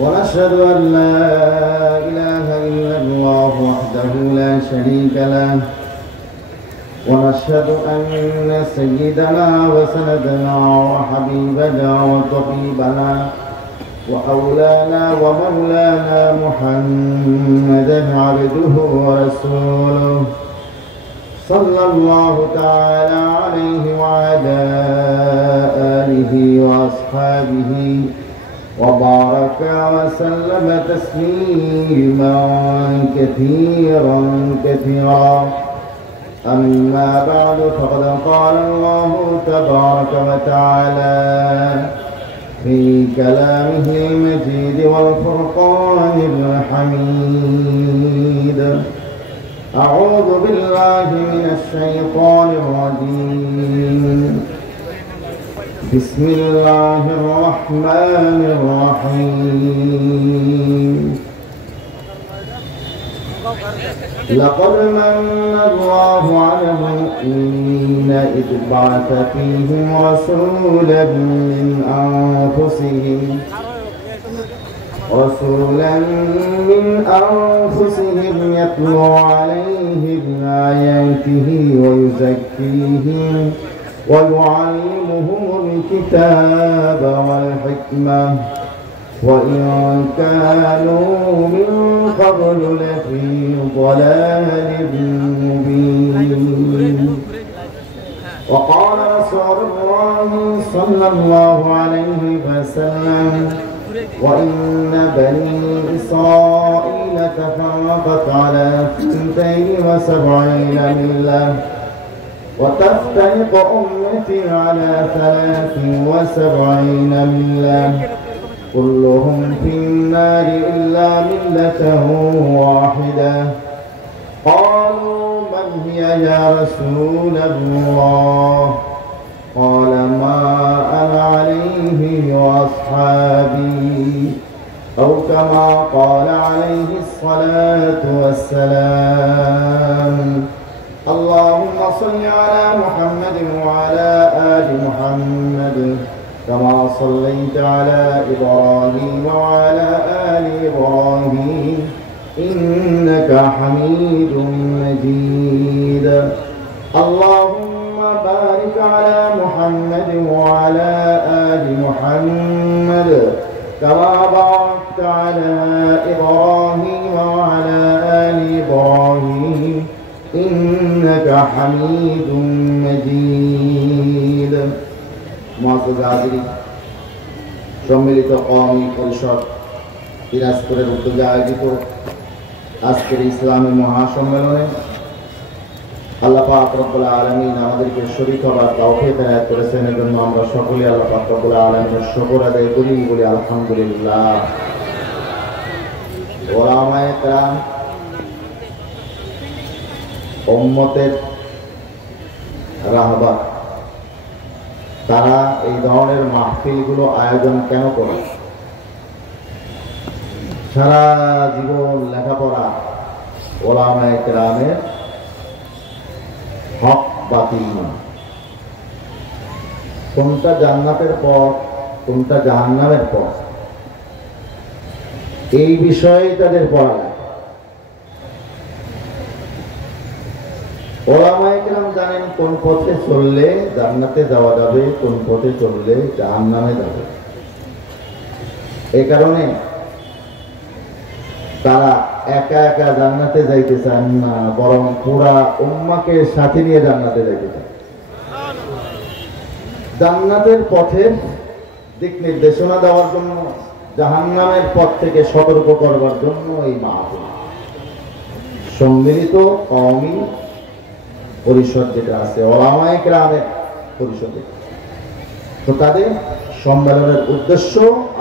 ونشهد أن لا إله إلا الله وحده لا شريك له ونشهد أن سيدنا وسندنا وحبيبنا وطبيبنا وأولانا ومولانا محمدا عبده ورسوله صلى الله تعالى عليه وعلى آله وأصحابه وبارك وسلم تسليما كثيرا كثيرا. أما بعد فقد قال الله تبارك وتعالى في كلامه المجيد والفرقان الحميد: أعوذ بالله من الشيطان الرجيم. بسم الله الرحمن الرحيم. لقد من الله على المؤمنين إذ بعث فيهم رسولا من أنفسهم يتلو عليهم آياته ويزكيهم ويعلمهم الكتاب والحكمة وإن كانوا من قبل لفي ضلال مبين. وقال رسول الله صلى الله عليه وسلم: وإن بني إسرائيل تفرقت على 72 ملة وتفترق أمتي على 73 ملة كلهم في النار إلا ملة واحدة. قالوا: من هي يا رسول الله؟ قال: ما أنا عليه وأصحابي، أو كما قال عليه الصلاة والسلام. اللهم صل على محمد وعلى آل محمد كما صليت على إبراهيم وعلى آل إبراهيم إنك حميد مجيد. اللهم بارك على محمد وعلى آل محمد كما باركت على إبراهيم وعلى آل إبراهيم إنك حميد مجيد. মুআজ্জাজ হাজিরিন, সম্মিলিত কওমি পরিষদ দিনাজপুরের উদ্যোগে আয়োজিত আজকের ইসলামী মহাসম্মেলনে আল্লাহ পাক রব্বুল আলামিন আমাদেরকে শরীক হবার তৌফিক এনায়েত করেছেন। এর জন্য আমরা সকলে আল্লাহ পাক রব্বুল আলামিনের শুকর আদায় করি, বলি আলহামদুলিল্লাহ। ওলামায়ে কেরাম, উম্মতের রাহবার, তারা এই ধরনের মাহফিলগুলো আয়োজন কেন করে? সারা জীবন লেখাপড়া ওলামায়ে কেরামের হক বাতিল নয়। কোনটা জান্নাতের পথ, কোনটা জাহান্নামের পথ, এই বিষয়ে তাদের পড়া লাগে। ওলামায়ে কেরাম জানেন কোন পথে চললে জান্নাতে যাওয়া যাবে, কোন পথে চললে জাহান্নামে যাবে। এই কারণে তারা একা একা জান্নাতে যাইতে চান না, বরং পুরা উম্মাকে সাথে নিয়ে জান্নাতে যাইতে চান। জান্নাতের পথের দিক নির্দেশনা দেওয়ার জন্য, জাহান্নামের পথ থেকে সতর্ক করবার জন্য এই মাহফিল সম্মিলিত কওমি পরিষদ যেটা আছে, ওলামায়ে কেরামের পরিষদ, তো তাদের সম্মেলনের উদ্দেশ্য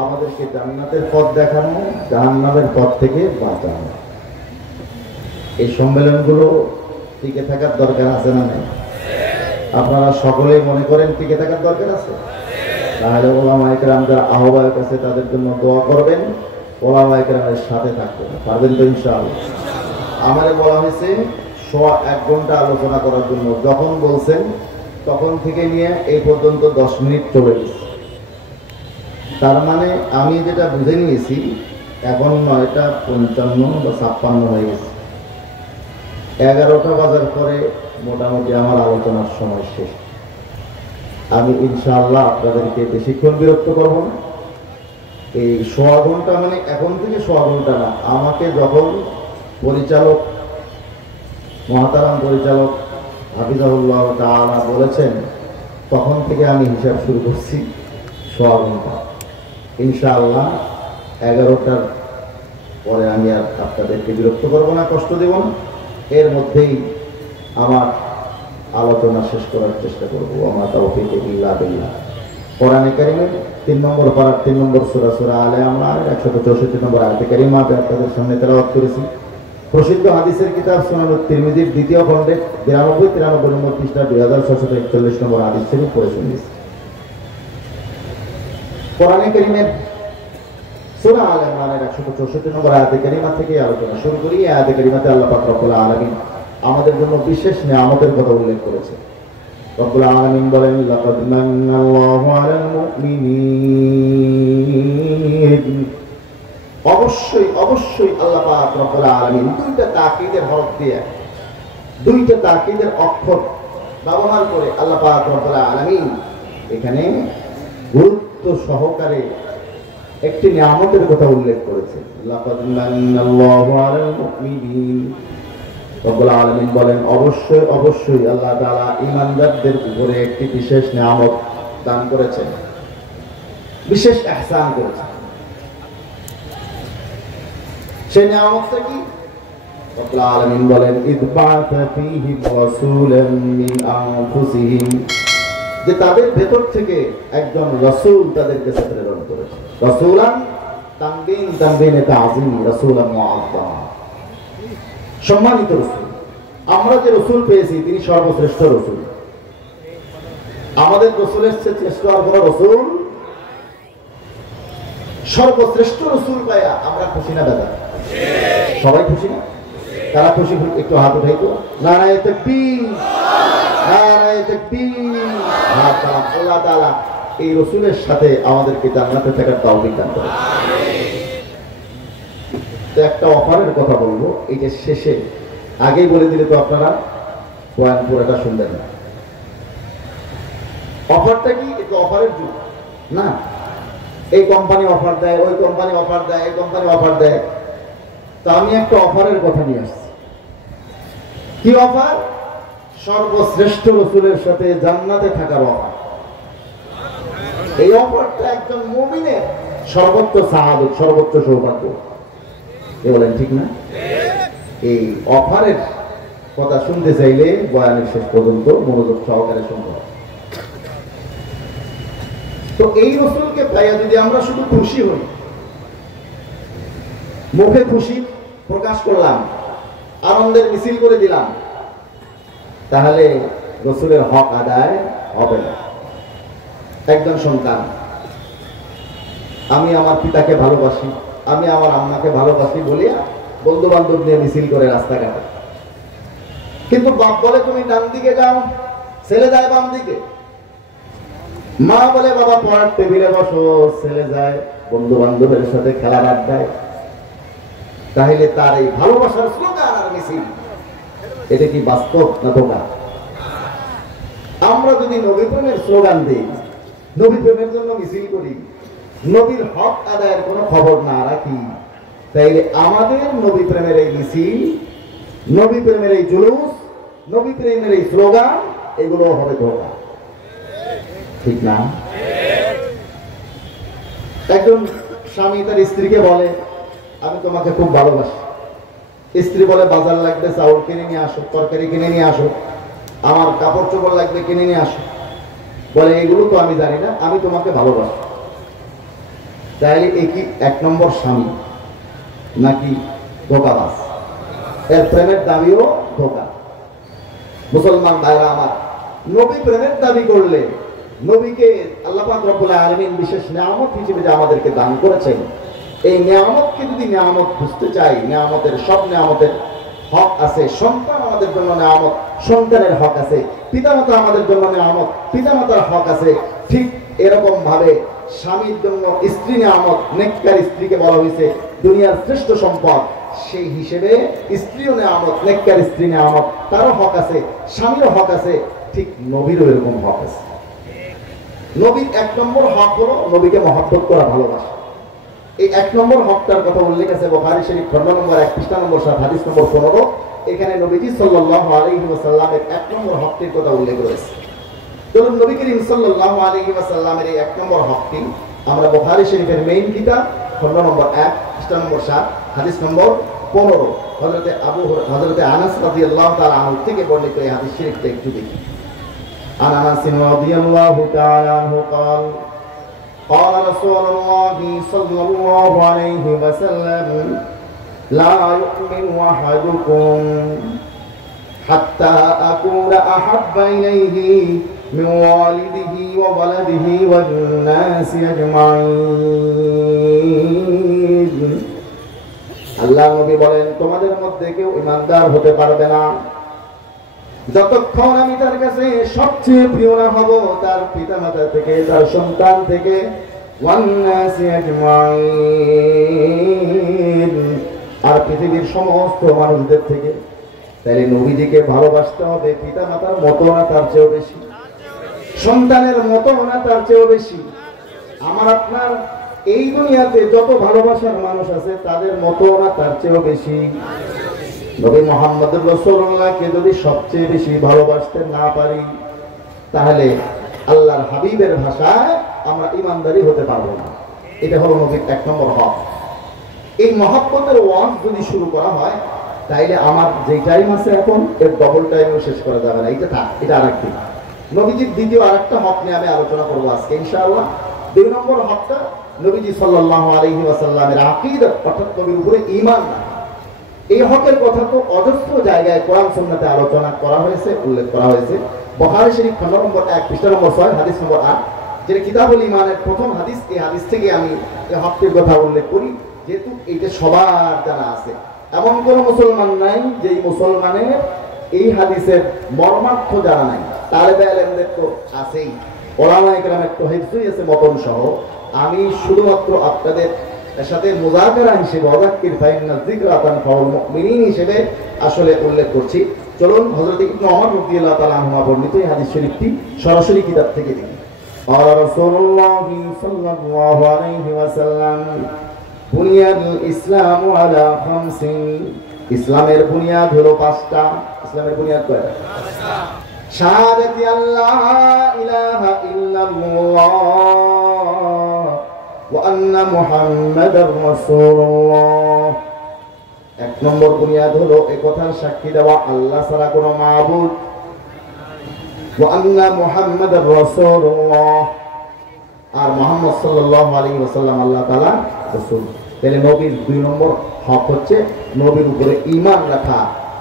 আমাদেরকে জান্নাতের পথ দেখানো, জাহান্নামের পথ থেকে বাঁচানো। এই সম্মেলনগুলো টিকে থাকার দরকার আছে না নাই? আপনারা সকলেই মনে করেন টিকে থাকার দরকার আছে? তাহলে ওলামায়ে কেরাম যারা আহ্বায়ক আছে তাদের জন্য দোয়া করবেন, ওলামায়ে কেরামের সাথে থাকবেন। পারবেন তো ইনশাআল্লাহ? আমাদের বলা হয়েছে 1 ঘন্টা আলোচনা করার জন্য। যখন বলছেন তখন থেকে নিয়ে এই পর্যন্ত 10 মিনিট চলে গেছে। তার মানে আমি যেটা বুঝে নিয়েছি, এখন 9টা 55 বা 56 হয়ে গেছে। 11টা বাজার পরে মোটামুটি আমার আলোচনার সময় শেষ। আমি ইনশাআল্লাহ আপনাদেরকে বেশিক্ষণ বিরক্ত করব না। এই সোয়া ঘন্টা, মানে এখন থেকে সোয়া ঘন্টা না, আমাকে যখন পরিচালক, মহাতারাম পরিচালক হাফিজাহুল্লাহ তাআলা বলেছেন, তখন থেকে আমি হিসাব শুরু করছি সোয়া ঘন্টা। ইনশাআল্লাহ 11টার পরে আমি আর আপনাদেরকে বিরক্ত করবো না, কষ্ট দেব না। এর মধ্যেই আমার আলোচনা শেষ করার চেষ্টা করবো। আমার তাওফীক ইল্লা বিল্লাহ। কোরআনে কারীমের 3 নম্বর পারার 3 নম্বর সূরা, সূরা আলে ইমরান 164 নম্বর আয়াতে কারীমা আপনাদের সামনে তেলাওয়াত করেছি। প্রসিদ্ধ হাদিসের কিতাব সুনানুত তিরমিজির 2য় খণ্ডের 92, 93 নম্বর পৃষ্ঠা 2641 নম্বর হাদিস শরীফ পড়ে শুনিয়েছি। কোরআনে কারীমের সূরা আলে ইমরানের 164 নম্বর আয়াতে কারীমা থেকে আলোচনা শুরু করি। এই আয়াতে কারীমাতে আল্লাহ পাক রব্বুল আলামিন আমাদের জন্য বিশেষ নিয়ামতের কথা উল্লেখ করেছে। রব্বুল আলামিন বলেন, লাকাদ মান্নাল্লাহু আলাল মুমিনিন। অবশ্যই অবশ্যই আল্লাহ পাক রব্বুল আলামিন 2টা তাকিদের হরফ দিয়ে, 2টা তাকিদের অক্ষর ব্যবহার করে আল্লাহ পাক রব্বুল আলামিন এখানে গুরুত্ব সহকারে একটি নিয়ামতের কথা উল্লেখ করেছে। লাকাদ মান্নাল্লাহু আলাল মুমিনিন। রব্বুল আলামিন বলেন, অবশ্যই অবশ্যই আল্লাহ তাআলা ঈমানদারদের উপরে একটি বিশেষ নিয়ামত দান করেছেন, বিশেষ ইহসান করেছেন। সেই নিয়ামতটা কি? রব্বুল আলামিন বলেন, ইদ বা'আসা ফীহিম রাসূলাম মিন আনফুসিহিম, যে তাদের ভেতর থেকে একজন রাসূল তাদের কাছে প্রেরণ করেছে। রাসূলান তানবিনে তা'যীম, রাসূলান মুআযযাম, সম্মানিত রাসূল। আমরা যে রাসূল পেয়েছি তিনি সর্বশ্রেষ্ঠ রাসূল। আমাদের রাসূলের চেয়ে শ্রেষ্ঠ আর কোনো রাসূল? সর্বশ্রেষ্ঠ রাসূল পায়া আমরা খুশি না দাদা? সবাই খুশি না? কারা খুশি একটু হাত উঠাইতো। নারায়ে তাকবীর, নারায়ে তাকবীর। আল্লাহ তাআলা এই রাসূলের সাথে আমাদেরকে জান্নাতে থাকার তৌফিক দান করেন। তো একটা অফারের কথা বলবো, এই যে শেষে, আগেই বলে দিলে তো আপনারা বয়ান পুরোটা শুনবেন না। অফারটা কি? এটা অফারের যুগ না। এই কোম্পানি অফার দেয়, ওই কোম্পানি অফার দেয়, এই কোম্পানি অফার দেয়। তো আমি একটা অফারের কথা নিয়ে আসছি। কি অফার? সর্বশ্রেষ্ঠ রাসূলের সাথে জান্নাতে থাকার অফার। এই অফারটা একজন মুমিনের সর্বোচ্চ সাআদত, সর্বোচ্চ সৌভাগ্য। এ বলেন ঠিক না? এই অফারের কথা শুনতে চাইলে বয়ানের শেষ পর্যন্ত মনোযোগ সহকারে শুনতে হবে। তো এই রাসূলকে পাইয়া যদি আমরা শুধু খুশি হই, মুখে খুশি প্রকাশ করলাম, আনন্দের মিছিল করে দিলাম, তাহলে রাসূলের হক আদায় হবে না। একজন সন্তান, আমি আমার পিতাকে ভালোবাসি, আমি আমার আম্মাকে ভালোবাসি বলিয়া বন্ধু বান্ধব নিয়ে মিছিল করে রাস্তাঘাটে, কিন্তু বাপ বলে তুমি ডান দিকে যাও, ছেলে যায় বাম দিকে। মা বলে বাবা পড়ার টেবিলে বসো, ছেলে যায় বন্ধু বান্ধবের সাথে খেলার আড্ডায়। তাহলে তার এই ভালোবাসার স্লোগান আর মিছিল, এটা কি বাস্তব না ধোঁকা? আমরা যদি নবী প্রেমের স্লোগান দিই, নবী প্রেমের জন্য মিছিল করি, নবীর হক আদায়ের কোনো খবর না রাখি, তাইলে আমাদের নবী প্রেমের এই মিছিল, নবী প্রেমের এই জুলুস, নবী প্রেমের এই স্লোগান, এগুলো হবে ধোঁকা। ঠিক না? একজন স্বামী তার স্ত্রীকে বলে, আমি তোমাকে খুব ভালোবাসি। স্ত্রী বলে, বাজার লাগবে, চাউল কিনে নিয়ে আসো, তরকারি কিনে নিয়ে আসো, আমার কাপড় চোপড় লাগবে, কিনে নিয়ে আসো। বলে, এগুলো তো আমি জানি না, আমি তোমাকে ভালোবাসি। তাইলে এ কি 1 নম্বর স্বামী নাকি ধোঁকাবাজ? এর প্রেমের দাবিও ধোঁকা। মুসলমান ভাইরা আমার, নবী প্রেমের দাবি করলে, নবীকে আল্লাহ পাক রব্বুল আলামিন বিশেষ নিয়ামত হিসেবে যে আমাদেরকে দান করেছেন, এই নিয়ামতকে যদি নিয়ামত বুঝতে চাই, নিয়ামতের সব নিয়ামতের হক আছে। সন্তান আমাদের জন্য নিয়ামত, সন্তানের হক আছে। পিতামাতা আমাদের জন্য নিয়ামত, পিতামাতার হক আছে। ঠিক এরকম ভাবে স্বামীর জন্য স্ত্রী নিয়ামত, নেককার স্ত্রীকে বলা হয়েছে দুনিয়ার শ্রেষ্ঠ সম্পদ, সেই হিসেবে স্ত্রীও নিয়ামত, নেককার স্ত্রী নিয়ামত, তারও হক আছে, স্বামীরও হক আছে, ঠিক নবীরও এরকম হক আছে। নবীর 1 নম্বর হক হলো নবীকে মহব্বত করা, ভালোবাসা। এই 1 নম্বর হকটার কথা উল্লেখ আছে বুখারী শরীফ খণ্ড নম্বর 1 পৃষ্ঠা নম্বর 7 হাদিস নম্বর 15। এখানে নবীজি সাল্লাল্লাহু আলাইহি ওয়াসাল্লামের 1 নম্বর হকটির কথা উল্লেখ রয়েছে। ধরুন নবী করিম সাল্লাল্লাহু আলাইহি ওয়াসাল্লামের এই 1 নম্বর হকটি আমরা বুখারী শরীফের মেইন কিতাব খণ্ড নম্বর 1 পৃষ্ঠা নম্বর 7 হাদিস নম্বর 15 হযরতে আনাস রাদিয়াল্লাহু তাআলা আনহু থেকে বর্ণিত এই হাদিস শরীফটা একটু দেখি। عن أنس رضي الله تعالى عنه قال قال رسول الله صلى الله عليه وسلم لا يؤمن أحدكم حتى أكون أحب إليه من والده وولده والناس أجمعين। আল্লাহ নবী বলেন, তোমাদের মধ্যে কেউ ঈমানদার হতে পারবে না যতক্ষণ আমি তার কাছে সবচেয়ে প্রিয় না হব তার পিতামাতা থেকে, তার সন্তান থেকে, আর পৃথিবীর সমস্ত মানুষদের থেকে। তাইলে নবীজিকে ভালোবাসতে হবে পিতামাতার মতো না তার চেয়েও বেশি, সন্তানের মতো না তার চেয়েও বেশি। আমার আপনার এই দুনিয়াতে যত ভালোবাসার মানুষ আছে তাদের মতো না তার চেয়েও বেশি। নবী মুহাম্মদুর রাসূলুল্লাহকে যদি সবচেয়ে বেশি ভালোবাসতে না পারি, তাহলে আল্লাহর হাবিবের ভাষায় আমরা ঈমানদারি হতে পারবো না। এটা হলো নবীর 1 নম্বর হক। এই মহব্বতের ওয়াজ যদি শুরু করা হয়, তাইলে আমার যে টাইম আছে এখন এর ডবল টাইমও শেষ করা যাবে না। এটা আরেকদিন নবীজির দ্বিতীয় আরেকটা হক নিয়ে আমি আলোচনা করবো আজকে ইনশাআল্লাহ। 2 নম্বর হকটা নবীজি সাল্লাল্লাহু আলাইহি ওয়াসাল্লামের আকীদা, অর্থাৎ নবীর উপরে ঈমান। এই হকের কথা তো অজস্র জায়গায় কোরআন সুন্নাতে আলোচনা করা হয়েছে, উল্লেখ করা হয়েছে। বুখারী শরীফ খণ্ড নম্বর 1 পৃষ্ঠা নম্বর 6 হাদিস নম্বর 8, যেটা কিতাবুল ঈমানের প্রথম হাদিস। এই হাদিস থেকে আমি এই হকের কথা উল্লেখ করি, যেহেতু এটা সবার জানা আছে। এমন কোন মুসলমান নাই যেই মুসলমানের এই হাদিসের মর্মার্থ জানা নাই। তালেবে ইলমদের তো আছেই, ওলামায়ে কেরামের তো হিফজই আছে মতন সহ। আমি শুধুমাত্র আপনাদের সাথে মুযাকারা হিসেবে, ওয়াযাক্কির ফাইন্না যিকরা তানফাউল মুমিনিন হিসেবে আসলে উল্লেখ করছি। চলুন হযরত ইবনে ওমর রাদিয়াল্লাহু তাআলা আনহুমা বর্ণিত এই হাদিস শরীফটি সরাসরি কিতাব থেকে দেখি। قال رسول الله صلى الله عليه وسلم بني الإسلام على 5। ইসলামের বুনিয়াদ হলো 5টা। ইসলামের বুনিয়াদ কয়টা? 5টা। শাহাদাতি আল্লাহ ইলাহা ইল্লাল্লাহ ওয়া আন্না মুহাম্মাদার রাসূলুল্লাহ। 1 নম্বর বুনিয়াদ হলো এই কথার সাক্ষী দেওয়া আল্লাহ ছাড়া কোনো মাবুদ, ওয়া আন্না মুহাম্মাদার রাসূলুল্লাহ, আর মুহাম্মদ সাল্লাল্লাহু আলাইহি ওয়াসাল্লাম আল্লাহ তাআলা রাসূল। তাহলে নবীর 2 নম্বর হক হচ্ছে নবীর উপরে ঈমান রাখা,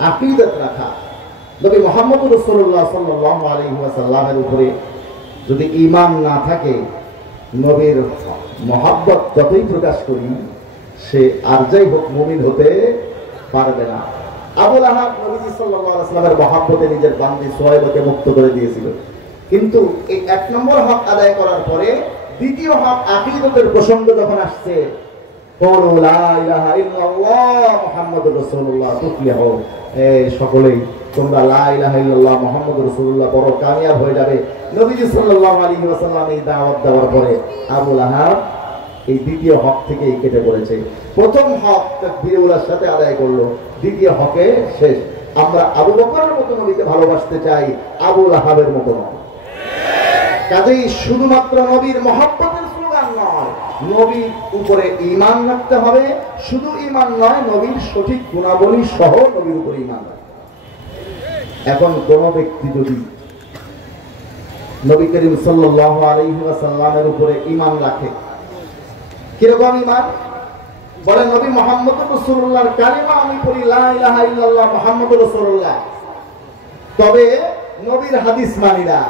আকীদত রাখা। নবী মুহাম্মদুর রাসূলুল্লাহ সাল্লাল্লাহু আলাইহি ওয়াসাল্লামের উপরে যদি ঈমান না থাকে, নবীর মহব্বত যতই প্রকাশ করি, সে আর যাই হোক মুমিন হতে পারবে না। আবু লাহাব নবীজি সাল্লাল্লাহু আলাইহি ওয়াসাল্লামের মহব্বতে নিজের বান্দি সুহায়বাকে মুক্ত করে দিয়েছিল। কিন্তু এই 1 নম্বর হক আদায় করার পরে দ্বিতীয় হক আকীদতের প্রসঙ্গ যখন আসছে, ক্বালু লা ইলাহা ইল্লাল্লাহ মুহাম্মাদুর রাসূলুল্লাহ তুফলিহু, এই সকলেই তোমরা লা ইলাহা ইল্লাল্লাহ মুহাম্মাদুর রাসূলুল্লাহ বড় কামিয়াব হয়ে যাবে। নবীজি সাল্লাল্লাহু আলাইহি ওয়াসাল্লাম এই দাওয়াত দেওয়ার পরে আবু লাহাব এই দ্বিতীয় হক থেকেই কেটে পড়েছে। প্রথম হক তাকবীরের সাথে আদায় করলো, দ্বিতীয় হকে শেষ। আমরা আবু বকরের মতো নবীকে ভালোবাসতে চাই, আবু লাহাবের মতো নয়। কাজেই শুধুমাত্র নবীর মহব্বতের স্লোগান নয়, নবীর উপরে ঈমান রাখতে হবে। শুধু ঈমান নয়, নবীর সঠিক গুণাবলী সহ নবীর উপরে ঈমান রাখতে। এখন কোন ব্যক্তি যদি নবী করিম সাল্লাল্লাহু আলাইহি ওয়াসাল্লামের উপরে ঈমান রাখে, কিরকম ঈমান? বলেন, নবী মুহাম্মদুর রাসূলুল্লাহর কালিমা আমি পড়ি লা ইলাহা ইল্লাল্লাহ মুহাম্মাদুর রাসূলুল্লাহ, তবে নবীর হাদিস মানি না।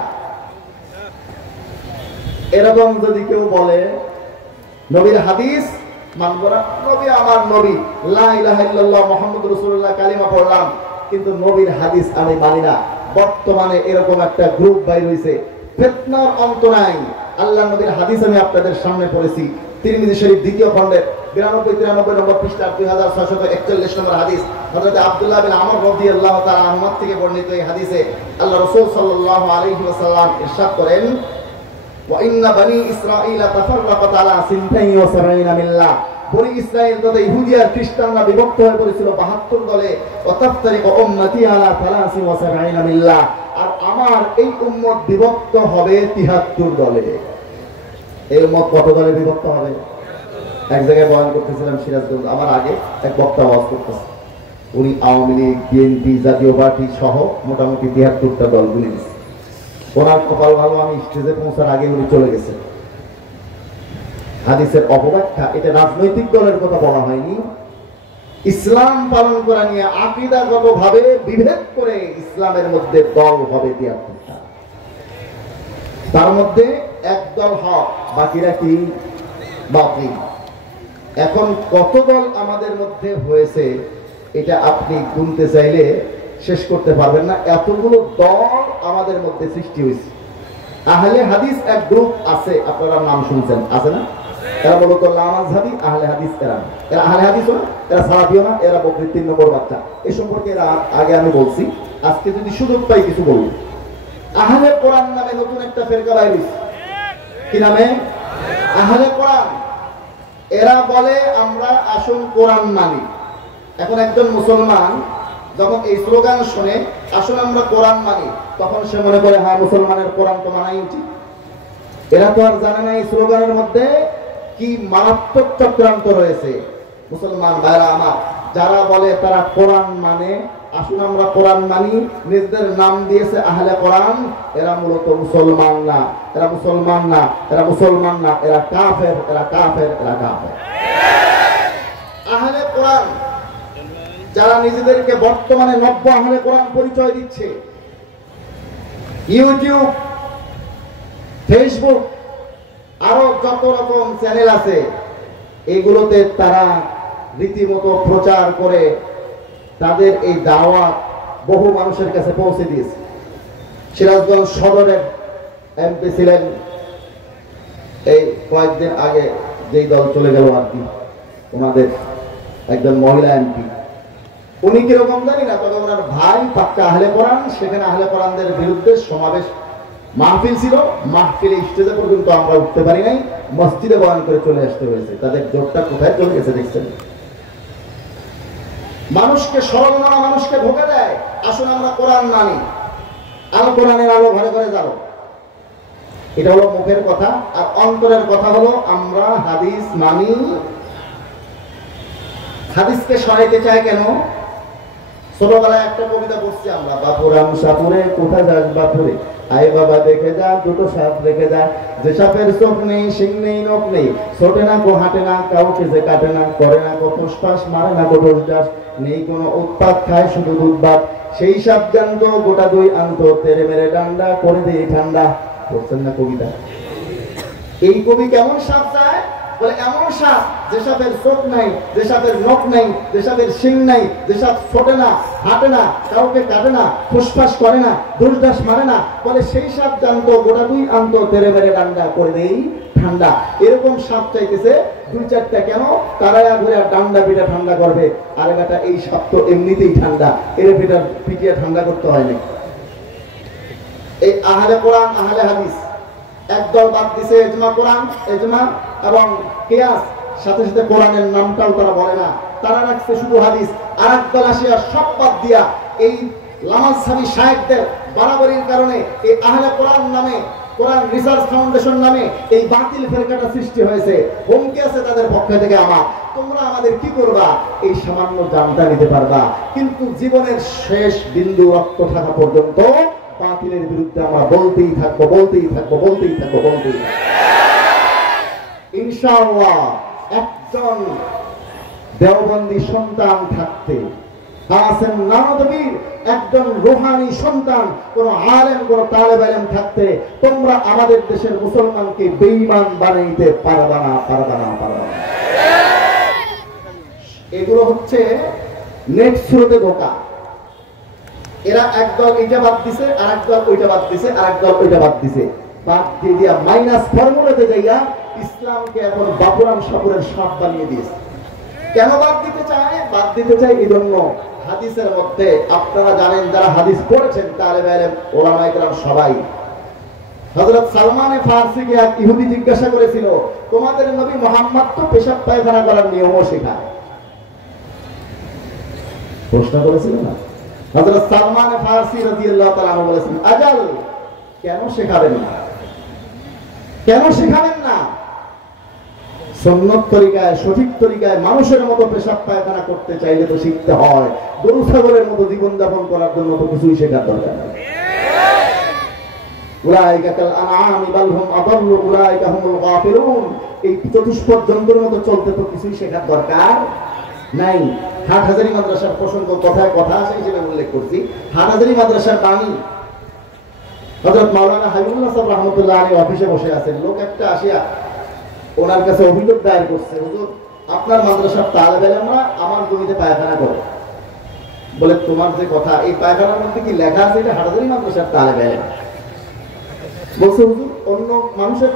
এরকম যদি কেউ বলে নবীর হাদিস মানব না, নবী আমার নবী, লা ইলাহা ইল্লাল্লাহ মুহাম্মাদুর রাসূলুল্লাহ কালিমা পড়লাম, কিন্তু নবীর হাদিস আমি মানি না। বর্তমানে এরকম একটা গ্রুপ বাইর হইছে, ফিতনার অন্ত নাই। আল্লাহ নবীর হাদিস আমি আপনাদের সামনে পড়েছি, তিরমিজি শরীফ দ্বিতীয় খণ্ডের 92-93 নম্বর পৃষ্ঠা 2641 নম্বর হাদিস। হযরত আব্দুল্লাহ বিন আমর রাদিয়াল্লাহু তাআলা আনহু থেকে বর্ণিত এই হাদিসে আল্লাহ রাসূল সাল্লাল্লাহু আলাইহি ওয়াসাল্লাম ইরশাদ করেন, ওয়া ইন্না বানি ইসরাঈলা তাফাররাকাত আলা 72 মিল্লাহ। বনি ইসরাইল তথা ইহুদি আর খ্রিস্টানরা বিভক্ত হয়ে পড়েছিল 72 দলে। ওয়া তাফতারিকু উম্মতি আলা 73 মিল্লাহ। আর আমার এই উম্মত বিভক্ত হবে 73 দলে। এই উম্মত কত দলে বিভক্ত হবে? এক জায়গায় বয়ান করতেছিলাম সিরাজগঞ্জ, আমার আগে এক বক্তা ওয়াজ করতেছে, উনি আওয়ামী লীগ, বিএনপি, জাতীয় পার্টি সহ মোটামুটি 73টা দল গুলি দিচ্ছে। ওনার কপাল ভালো, আমি স্টেজে পৌঁছার আগে উনি চলে গেছেন। হাদিসের অপব্যাখ্যা, এটা রাজনৈতিক দলের কথা বলা হয়নি, ইসলাম পালন করা নিয়ে আকীদাগত ভাবে বিভেদ করে ইসলামের মধ্যে দল হবে 73টা। তার মধ্যে এক দল হক, বাকিরা কি? বাতিল। এখন কত দল আমাদের মধ্যে হয়েছে এটা আপনি গুনতে চাইলে শেষ করতে পারবেন না, এতগুলো দল আমাদের মধ্যে সৃষ্টি হয়েছে। আহলে হাদিস এক গ্রুপ আছে, আপনারা নাম শুনছেন, আছে না? এরা মূলত লামাযহাবী আহলে হাদিস। এরা আহলে হাদিস না, এরা সালাফিও না, এরা বকরির 3 নম্বর বাচ্চা। এই সম্পর্কে এরা আগে আমি বলছি, আজকে যদি সুযোগ পাই কিছু বলবো। আহলে কোরআন নামে নতুন একটা ফেরকা বাইর হইছে। কি নামে? আহলে কোরআন। এরা বলে আমরা আসল কোরআন মানি। এখন একজন মুসলমান যখন এই স্লোগান শুনে আসলে আমরা কোরআন মানি, তখন সে মনে করে হ্যাঁ মুসলমানের কোরআন তো মানাই উচিত। এরা তো আর জানে না এই স্লোগানের মধ্যে কি মারাত্মক চক্রান্ত রয়েছে। মুসলমান ভাইরা আমার, যারা বলে তারা কোরআন মানে, আসলে আমরা কোরআন মানি, নিজেদের নাম দিয়েছে আহলে কোরআন, এরা মূলত মুসলমান না, এরা মুসলমান না, এরা মুসলমান না, এরা কাফের, এরা কাফের, এরা কাফের। আহলে কোরআন যারা নিজেদেরকে বর্তমানে নব্য আহলে কোরআন পরিচয় দিচ্ছে, ইউটিউব, ফেসবুক, আরো যত রকম চ্যানেল আছে, এগুলোতে তারা রীতিমতো প্রচার করে তাদের এই দাওয়াত বহু মানুষের কাছে পৌঁছে দিয়েছে। সিরাজগঞ্জ সদরের এমপি ছিলেন এই কয়েকদিন আগে, যেই দল চলে গেল আর কি, ওনাদের একজন মহিলা এমপি। উনি কিরকম জানি না, তবে ওনার ভাই পাক্কা আহলে কোরআন, সেখানে আহলে কোরআনদের বিরুদ্ধে সমাবেশ মাহফিল ছিল। মাহফিলে স্টেজে পর্যন্ত আমরা উঠতে পারি নাই, মসজিদে বয়ান করে চলে আসতে হয়েছে। তাদের জোরটা কোথায় চলে গেছে দেখছেন? মানুষকে সরলমনা মানুষকে ধোঁকা দেয়, আসলে আমরা কোরআন মানি, আলো কোরআনের আলো ঘরে ঘরে যাবো। এটা হলো মুখের কথা, আর অন্তরের কথা হলো আমরা হাদিস মানি। হাদিসকে সরাইতে চায় কেন? ছোটবেলায় একটা কবিতা পড়ছি আমরা, বাপুরাম সাপুরে কোথা যাস বাপুরে, আয় বাবা দেখে যা দুটো সাপ রেখে যা, যে সাপের চোখ নেই, শিং নেই, নখ নেই, ছোটে না কো হাঁটে না, কাউকে যে কাটে না, করে না কো ফুসফাস, মারে না কো ঢোসডাস, নেই কোনো উৎপাত, খায় শুধু দুধ ভাত, সেই সাপ জানতো গোটা দই আনতো, তেরে মেরে ডান্ডা করে দিয়ে ঠান্ডা। বলছেন না কবিতা? এই কবি কেমন সাপ চায়? বলে এমন সাপ যে সাপের চোখ নাই, যে সাপের নখ নাই, যে সাপের শিং নাই, যে সাপ ছোটে না, হাঁটে না, কাউকে কাটে না, ফুসফাস করে না, দুর্দাস মারে না, বলে সেই সাপ জানতো গোটা দুই আনতো, তেরে মেরে ডান্ডা করে দেই ঠান্ডা। এরকম সাপ চাইতেছে 2-4টা, কেন? তারায়া ঘুরে ডান্ডা পিঠা ঠান্ডা করবে। আরে বেটা, এই সাপ তো এমনিতেই ঠান্ডা, এর পিঠা পিটিয়ে ঠান্ডা করতে হয় না। এই আহলে কোরআন আহলে হাদিস একদল বাদ দিছে ইজমা কোরআন, ইজমা এবং কিয়াস, সাথে সাথে কোরআনের নামটাও তারা বলে না, তারা রাখছে শুধু হাদিস। আর একদল আসিয়া সব বাদ দিয়া এই লামাযহাবী শায়েখদের বাড়াবাড়ির কারণে এই আহলে কোরআন নামে, কোরআন রিসার্চ ফাউন্ডেশন নামে এই বাতিল ফেরকাটা সৃষ্টি হয়েছে। হুমকি আছে তাদের পক্ষ থেকে, আমার তোমরা আমাদের কি করবা? এই সামান্য জানটা নিতে পারবা, কিন্তু জীবনের শেষ বিন্দু রক্ত থাকা পর্যন্ত বাতিলের বিরুদ্ধে আমরা বলতেই থাকবো, বলতেই থাকবো, বলতেই থাকবো, বলতেই থাকবো। ইনশাআল্লাহ একজন দেওবন্দি সন্তান থাকতে, আছেন নানদবীর একজন রুহানি সন্তান, কোন আলেম, কোন তালেব ইলম থাকতে, তোমরা আমাদের দেশের মুসলমানকে বেঈমান বানাইতে পারবা না, পারবা না, পারবা না। এগুলো হচ্ছে নেট স্রোতে বোকা। এরা একদল এইটা বাদ দিছে, আর একদল ওইটা বাদ দিছে, আর একদল ওইটা বাদ দিছে। বাদ দিয়ে দিয়া মাইনাস ফর্মুলাতে যাইয়া ইসলামকে এখন বাপুরাম সাপুরের সাপ বানিয়ে দিয়েছে। কেন বাদ দিতে চায়? বাদ দিতে চায় এই জন্য হাদিসের মধ্যে আপনারা জানেন, যারা হাদিস পড়েছেন তালেবে ইলম ওলামায়ে কেরাম সবাই, হযরত সালমানে ফারসিকে এক ইহুদি জিজ্ঞাসা করেছিল, তোমাদের নবী মুহাম্মদ তো পেশাব পায়খানা করার নিয়মও শেখায়, প্রশ্ন করেছিল না? হযরত সালমানে ফারসি রাদিয়াল্লাহু তাআলা আনহু বলেছেন, আজাল, কেন শেখাবেন না? কেন শেখাবেন না? সুন্নত তরিকায়, সঠিক তরিকায় মানুষের মতো পেশাব পায়খানা করতে চাইলে তো শিখতে হয়। গরু ছাগলের মতো জীবন যাপন করার জন্য তো কিছুই শেখার দরকার নেই। উলাইকা কাল আনআমি বাল হুম আদাল্লু উলাইকা হুমুল গাফিলুন। এই চতুষ্পদ জন্তুর মতো চলতে তো কিছুই শেখার দরকার নাই। হাটহাজারী মাদ্রাসার প্রসঙ্গ কথায় কথা আসে হিসেবে উল্লেখ করছি। হাটহাজারী মাদ্রাসার বাণী হযরত মাওলানা হাবিবুল্লাহ সাহেব রাহমাতুল্লাহ আলাইহি অফিসে বসে আছেন। লোক একটা আসিয়া ওনার কাছে অভিযোগ দায়ের করছে, হুজুর আপনার মাদ্রাসার তালেবে ইলমরা আমার জমিতে পায়খানা করে। বলে, তোমার যে কথা, এই পায়খানার মধ্যে কি লেখা আছে এটা হাটহাজারী মাদ্রাসার তালেবে ইলম? বলছে, হুজুর অন্য মানুষের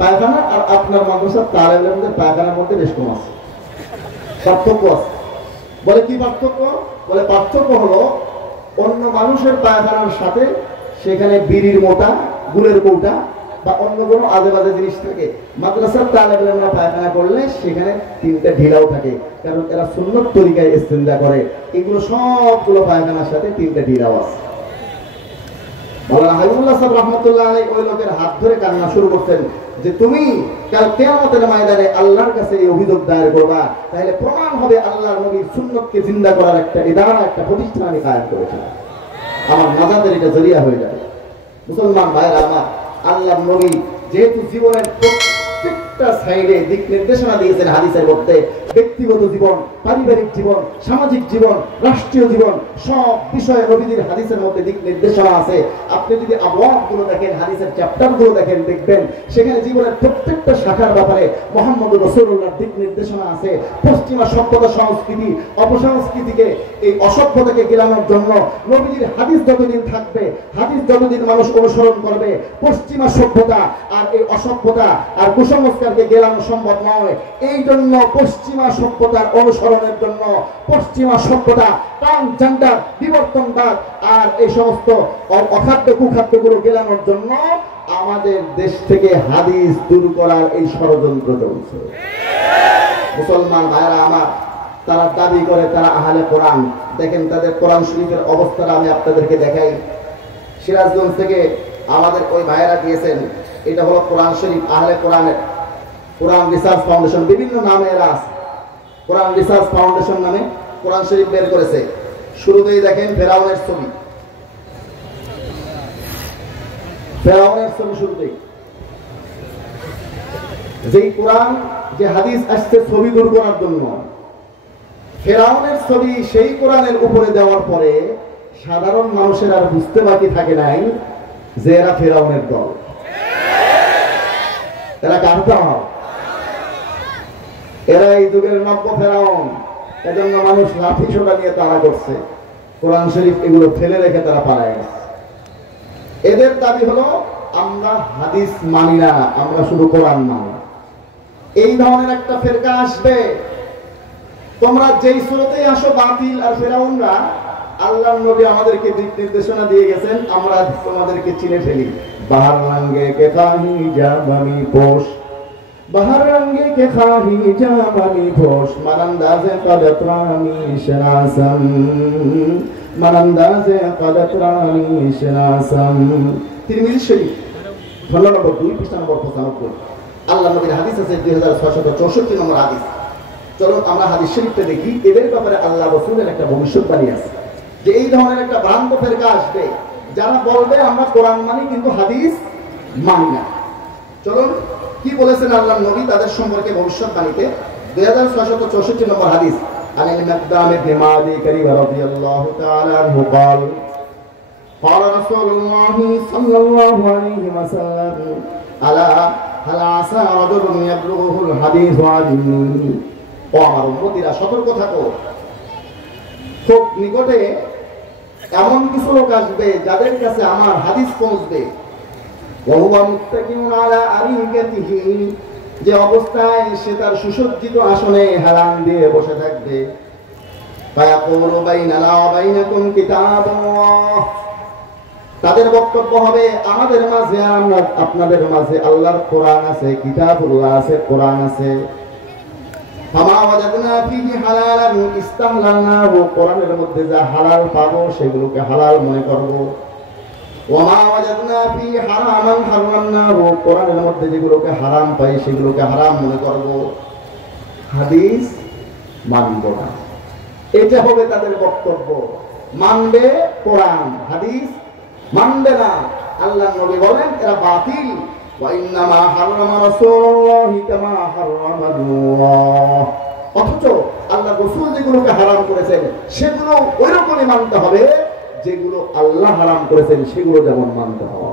পায়খানা আর আপনার মাদ্রাসার তালেবে ইলমদের পায়খানার মধ্যে বেশ কম আছে, পার্থক্য আছে। বলে, কি পার্থক্য? বলে, পার্থক্য হলো অন্য মানুষের পায়খানার সাথে সেখানে বিড়ির মোটা, গুড়ের কৌটা বা অন্য কোনো আজে বাজে জিনিস থাকে। মাদ্রাসার তালেবে ইলমরা পায়খানা করলে সেখানে তিনটা ঢিলাও থাকে, কারণ এরা সুন্নত তরিকায় ইস্তেঞ্জা করে। এগুলো সবগুলো পায়খানার সাথে তিনটা ঢিলাও আছে। মাওলানা হাবিবুল্লাহ সাহেব রাহমাতুল্লাহ আলাইহি ওই লোকের হাত ধরে কান্না শুরু করতেন যে, তুমি কাল কিয়ামতের ময়দানে আল্লাহর কাছে এই অভিযোগ দায়ের করবা, তাহলে প্রমাণ হবে আল্লাহর নবীর সুন্নতকে জিন্দা করার একটা ইদারা, একটা প্রতিষ্ঠান আমি কায়েম করেছিলাম। আমার নাজাতের এটা জরিয়া হয়ে যাবে। মুসলমান ভাইরা আমার, আল্লাহর নবী যেহেতু জীবনের প্রত্যেকটা সাইডে দিক নির্দেশনা দিয়েছেন হাদিসের মধ্যে, ব্যক্তিগত জীবন, পারিবারিক জীবন, সামাজিক জীবন, রাষ্ট্রীয় জীবন, সব বিষয়ে নবীজির হাদিসের মধ্যে দিক নির্দেশনা আছে। আপনি যদি আবওয়াবগুলো দেখেন, হাদিসের চ্যাপ্টারগুলো দেখেন, দেখবেন সেখানে জীবনের প্রত্যেকটা শাখার ব্যাপারে মুহাম্মদ রাসূলুল্লাহর দিক নির্দেশনা আছে। পশ্চিমা সভ্যতা সংস্কৃতি, অপসংস্কৃতিকে, এই অসভ্যতাকে গিলানোর জন্য নবীজির হাদিস যতদিন থাকবে, হাদিস যতদিন মানুষ অনুসরণ করবে, পশ্চিমা সভ্যতা আর এই অসভ্যতা আর কুসংস্কারকে গেলানো সম্ভব নয়। এই জন্য পশ্চিমা সভ্যতার অনুসরণের জন্য, পশ্চিমা সভ্যতা, ট্রান্সজেন্ডার, বিবর্তনবাদ আর এই সমস্ত অখাদ্য কুখাদ্যগুলো গেলানোর জন্য আমাদের দেশ থেকে হাদিস দূর করার এই ষড়যন্ত্র চলছে। মুসলমান ভাইরা আমার, তারা দাবি করে তারা আহলে কোরআন। দেখেন তাদের কোরআন শরীফের অবস্থাটা আমি আপনাদেরকে দেখাই। সিরাজগঞ্জ থেকে আমাদের ওই ভাইয়েরা দিয়েছেন, এটা হলো কোরআন শরীফ, আহলে কোরআনের কোরআন রিসার্চ ফাউন্ডেশন, বিভিন্ন নামে এরা আছে। কোরআন রিসার্চ ফাউন্ডেশন নামে কোরআন শরীফ বের করেছে। শুরুতেই দেখেন ফেরাউনের ছবি, ফেরাউনের ছবি শুরুতেই। যেই কোরআন, যে হাদিস আসছে ছবি দূর করার জন্য, ফেরাউনের ছবি সেই কোরআনের উপরে দেওয়ার পরে সাধারণ মানুষের আর বুঝতে বাকি থাকে নাই যে এরা ফেরাউনের দল, এরা কার দল, এরা এই যুগের নব্য ফেরাউন। এজন্য মানুষ লাঠি সোটা নিয়ে তাড়া করছে, কোরআন শরীফ এগুলো ফেলে রেখে তারা পালায় গেছে। এদের দাবি হলো আমরা হাদিস মানি না, আমরা শুধু কোরআন মানি। এই ধরনের একটা ফেরকা আসবে, তোমরা যেই সুরতেই আসো বাতিল আর ফেরাউনরা, আল্লাহর নবী আমাদেরকে দিক নির্দেশনা দিয়ে গেছেন, আমরা তোমাদেরকে চিনে ফেলি। বাহার রঙ্গে কে খাহি জামানি পোষ, বাহার রঙ্গে কে খাহি জামানি পোষ, মারান্দাজে কদতরানি শনাসম, মারান্দাজে কদতরানি শনাসম। তিরমিজি শরীফ 16 নম্বর 2 পৃষ্ঠা নম্বর 95। আল্লাহর নবীর হাদিস আছে 2664 নম্বর হাদিস। চলো আমরা হাদিস শরীফটা দেখি। এদের ব্যাপারে আল্লাহ রাসূলের একটা ভবিষ্যৎবাণী আছে যে এই ধরনের একটা ভ্রান্ত ফেরকা আসবে যারা বলবে আমরা কোরআন মানি কিন্তু হাদিস মানি না। চলুন কি বলেছেন আল্লাহর নবী তাদের সম্পর্কে ভবিষ্যৎবাণীতে। 2664 নম্বর হাদিস। আনিল মিকদাম ইবনে মাদি কারীম রাদিয়াল্লাহু তাআলা আনহু قال قال رسول الله صلى الله عليه وسلم الا هل عسى رجل يبلغه الحديث عني। ও আমার উম্মতিরা সতর্ক থাকো, খুব নিকটে এমন কিছু লোক আসবে যাদের কাছে আমার হাদিস পৌঁছবে। ওয়া হুয়া মুত্তাকিউন আলা আরিকাতিহি, যে অবস্থায় সে তার সুসজ্জিত আসনে হেলান দিয়ে বসে থাকবে। ফায়াকুলু বাইনানা ওয়া বাইনাকুম কিতাবুল্লাহ, তাদের বক্তব্য হবে আমাদের মাঝে আর আপনাদের মাঝে আল্লাহর কোরআন আছে, কিতাবুল্লাহ আছে, কোরআন আছে। ফামা ওয়াজাদনা ফিহি হালালান ইস্তাহলালনাহু, কোরআনের মধ্যে যা হালাল পাবো সেগুলোকে হালাল মনে করব। ওয়া মা ওয়াজাদনা ফিহি হারামান হারামনাহু, কোরআনের মধ্যে যেগুলোকে হারাম পাই সেগুলোকে হারাম মনে করব। হাদিস মানব না, এটা হবে তাদের বক্তব্য। মানবে কোরআন, হাদিস মানবে না। আল্লাহ নবী বলেন এরা বাতিল। ওয়া ইন্নামা হারামা রাসূলুল্লাহি কামা হারামাল্লাহ, অথচ আল্লাহ রাসূল যেগুলোকে হারাম করেছেন সেগুলো ওইরকমই মানতে হবে যেগুলো আল্লাহ হারাম করেছেন সেগুলো যেমন মানতে হবে।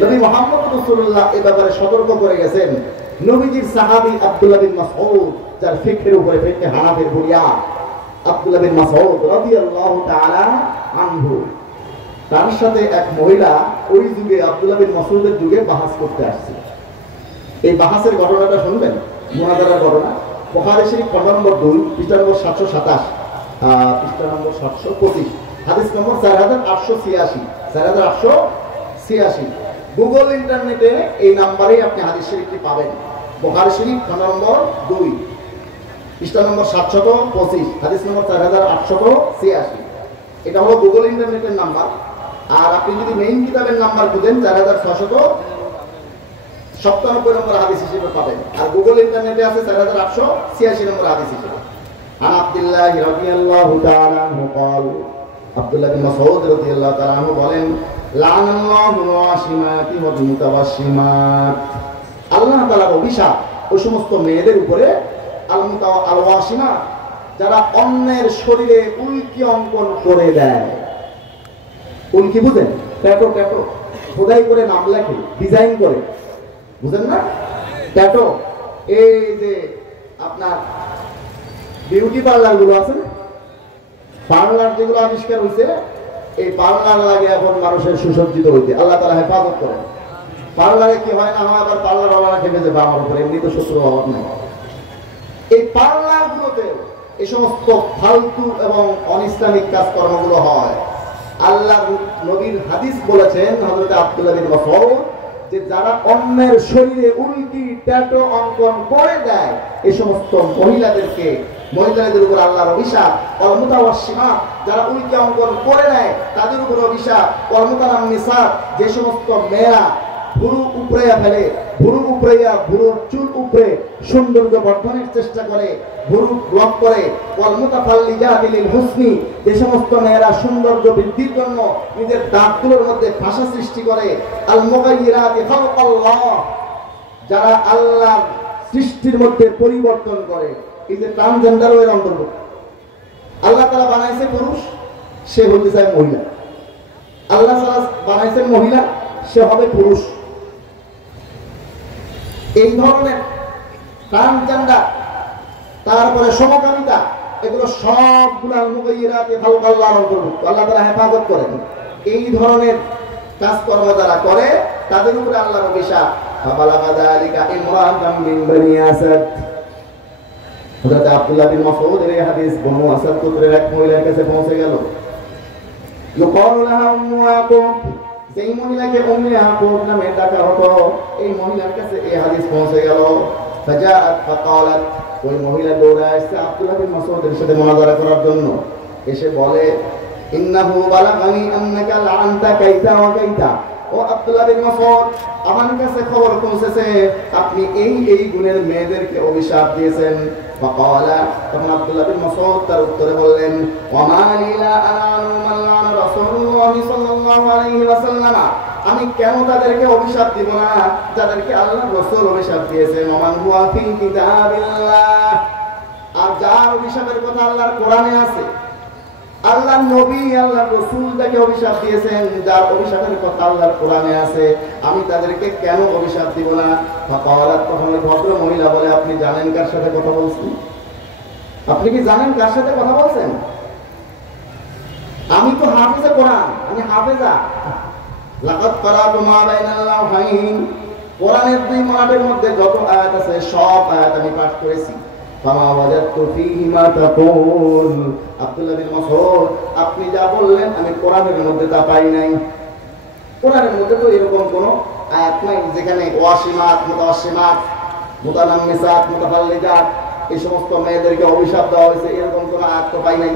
নবী মুহাম্মদ রাসূলুল্লাহ এই ব্যাপারে সতর্ক করে গেছেন। নবীজির সাহাবী আব্দুল্লাহ বিন মাসউদ, যার ফিকহের উপরে ফিকহে হানাফির বুনিয়াদ, আব্দুল্লাহ বিন মাসউদ রাদিয়াল্লাহু তাআলা আনহু, তার সাথে এক মহিলা ওই যুগে আব্দুল্লাহ বিন মাসউদের যুগে বাহাস করতে আসছে। এই বাহাসের ঘটনাটা শুনবেন, মুনাজারার ঘটনা। বুখারী শরীফ খণ্ড নম্বর 2 পৃষ্ঠা নম্বর 727, পৃষ্ঠা নম্বর 725, হাদিস নম্বর 4886, 4886। গুগল ইন্টারনেটে এই নাম্বারে আপনি হাদিস শরীফটি পাবেন। বুখারী শরীফ খণ্ড নম্বর 2 পৃষ্ঠা নম্বর 725, হাদিস নম্বর 4886। এটা হলো গুগল ইন্টারনেটের নাম্বার। আর আপনি যদি মেইন কিতাবের নাম্বার খুঁজেন 4697 নম্বর হাদিস হিসেবে পাবেন। আর গুগল ইন্টারনেটে আছে 4886 নম্বর হাদিস হিসেবে। আন আব্দুল্লাহ রাদিয়াল্লাহু তাআলা আনহু قال, আব্দুল্লাহ বিন মাসউদ রাদিয়াল্লাহু তাআলা আনহু বলেন, লানাল্লাহু ওয়াশিমাতি ওয়া মুতাওয়াশিমাত, আল্লাহ তাআলার অভিশাপ ওই সমস্ত মেয়েদের উপরে, আল ওয়াশিমা, যারা অন্যের শরীরে উল্কি অঙ্কন করে দেয়। উল্কি বুঝেন? ট্যাটু, ট্যাটু খোদাই করে নাম লেখে, ডিজাইন করে, বুঝেন না? ট্যাটু। এই যে আপনার বিউটি পার্লার গুলো আছে না, পার্লার যেগুলো আবিষ্কার হয়েছে, এই পার্লার লাগে এখন মানুষের সুসজ্জিত হইতে। আল্লাহ তাআলা হেফাজত করেন। পার্লারে কি হয় না হয়, আবার পার্লার ওয়ালা খেপে যাবে আমার উপরে, এমনি তো শত্রু অভাব নেই। এই পার্লার গুলোতে এই সমস্ত ফালতু এবং অনিসলামিক কাজকর্মগুলো হয়। আল্লাহ নবীর হাদিস বলেছেন হযরত আব্দুল্লাহ বিন মাসউদ, যে যারা অন্যের শরীরে উল্কি ট্যাটু অঙ্কন করে দেয় এই সমস্ত মহিলাদের উপর আল্লাহর অভিশাপ। ওয়াল মুতাওয়াশিমা, যারা উল্কি অঙ্কন করে নেয় তাদের উপর অভিশাপ। ওয়াল মুতানান্নিসা, যে সমস্ত মেয়েরা ভুরু উপড়াইয়া ফেলে, ভুরু উপড়াইয়া ভুরুর চুল উপড়ে সৌন্দর্য বর্ধনের চেষ্টা করে, ভুরু ব্লক করে। ওয়াল মুতাফাল্লিজাতি লিল হুসনি, যে সমস্ত মেয়েরা সৌন্দর্য বৃদ্ধির জন্য নিজের দাঁতগুলোর মধ্যে ফাঁসা সৃষ্টি করে। আল মুগায়্যিরাতি খালকাল্লাহ, যারা আল্লাহর সৃষ্টির মধ্যে পরিবর্তন করে। এই যে ট্রান্সজেন্ডারও এর অন্তর্ভুক্ত। আল্লাহ তাআলা বানাইছে পুরুষ, সে হতে চায় মহিলা। আল্লাহ তাআলা বানাইছেন মহিলা, সে হবে পুরুষ। এই ধরনের ট্রান্সজেন্ডার, তারপরে সমকামিতা, এগুলো সবগুলো আল মুগায়্যিরাতি খালকাল্লাহর অন্তর্ভুক্ত। আল্লাহ তাআলা হেফাজত করেন। এই ধরনের কাজকর্ম যারা করে তাদের উপরে আল্লাহর অভিশাপ। ফাবালাগা যালিকা ইমরাতাম মিন বনি আসাদ, হযরত আব্দুল্লাহ বিন মাসউদের এই হাদিস বনু আসাদ গোত্রের এক মহিলার কাছে পৌঁছে গেল। ইউকালু লাহা উম্মু ইয়াকুব, যেই মহিলাকে উম্মে ইয়াকুব নামে ডাকা হতো, এই মহিলার কাছে এই হাদিস পৌঁছে গেল। ফাজাআত ফাকালাত, ওই মহিলা দৌড়ে আসছে আব্দুল্লাহ বিন মাসউদের সাথে মুনাজারা করার জন্য। এসে বলে, ইন্নাহু বালাগানি আন্নাকা লাআনতা কাইতা ওয়া কাইতা, ও আব্দুল্লাহ বিন মাসউদ, আমার কাছে খবর পৌঁছেছে আপনি এই গুণের মেয়েদেরকে অভিশাপ দিয়েছেন। ফাকালা, তখন আব্দুল্লাহ বিন মাসউদ তার উত্তরে বললেন, ওয়া মা লিলা আনানু মান লানা রাসূলুল্লাহ সাল্লাল্লাহু আলাইহি ওয়াসাল্লাম, আমি কেন তাদেরকে অভিশাপ দিব না যাদেরকে আল্লাহর রাসূল অভিশাপ দিয়েছেন। ওমান হুয়া ফি কিতাবিল্লাহ, আর যার অভিশাপের কথা আল্লাহর কোরআনে আছে, আল্লাহর নবী আল্লাহর রাসূল তাকে অভিশাপ দিয়েছেন, যার অভিশাপের কথা আল্লাহর কোরআনে আছে, আমি তাদেরকে কেন অভিশাপ দিব না। ফাকালাত, তখন ভদ্র মহিলা বলে, আপনি জানেন কার সাথে কথা বলছেন? আপনি কি জানেন কার সাথে কথা বলছেন? আমি তো হাফেজে কোরআন, আমি হাফেজা। লাকাদ ক্বারাতু মা বাইনাল লাওহাইন, কোরআনের দুই মনাবের মধ্যে যত আয়াত আছে সব আয়াত আমি পাঠ করেছি। ফামা ওয়াজাদতু ফীহি মা তাকুল, আব্দুল্লাহ বিন মাসউদ আপনি যা বললেন আমি কোরআনের মধ্যে তা পাই নাই। কোরআনের মধ্যে তো এরকম কোন আয়াত নাই যেখানে ওয়াসিমাত, মুতাওয়াসিমাত, মুতানাম্মিসাত, মুতাফাল্লিজাত এই সমস্ত মেয়েদেরকে অভিশাপ দেওয়া হয়েছে, এরকম কোন আয়াত তো পাই নাই।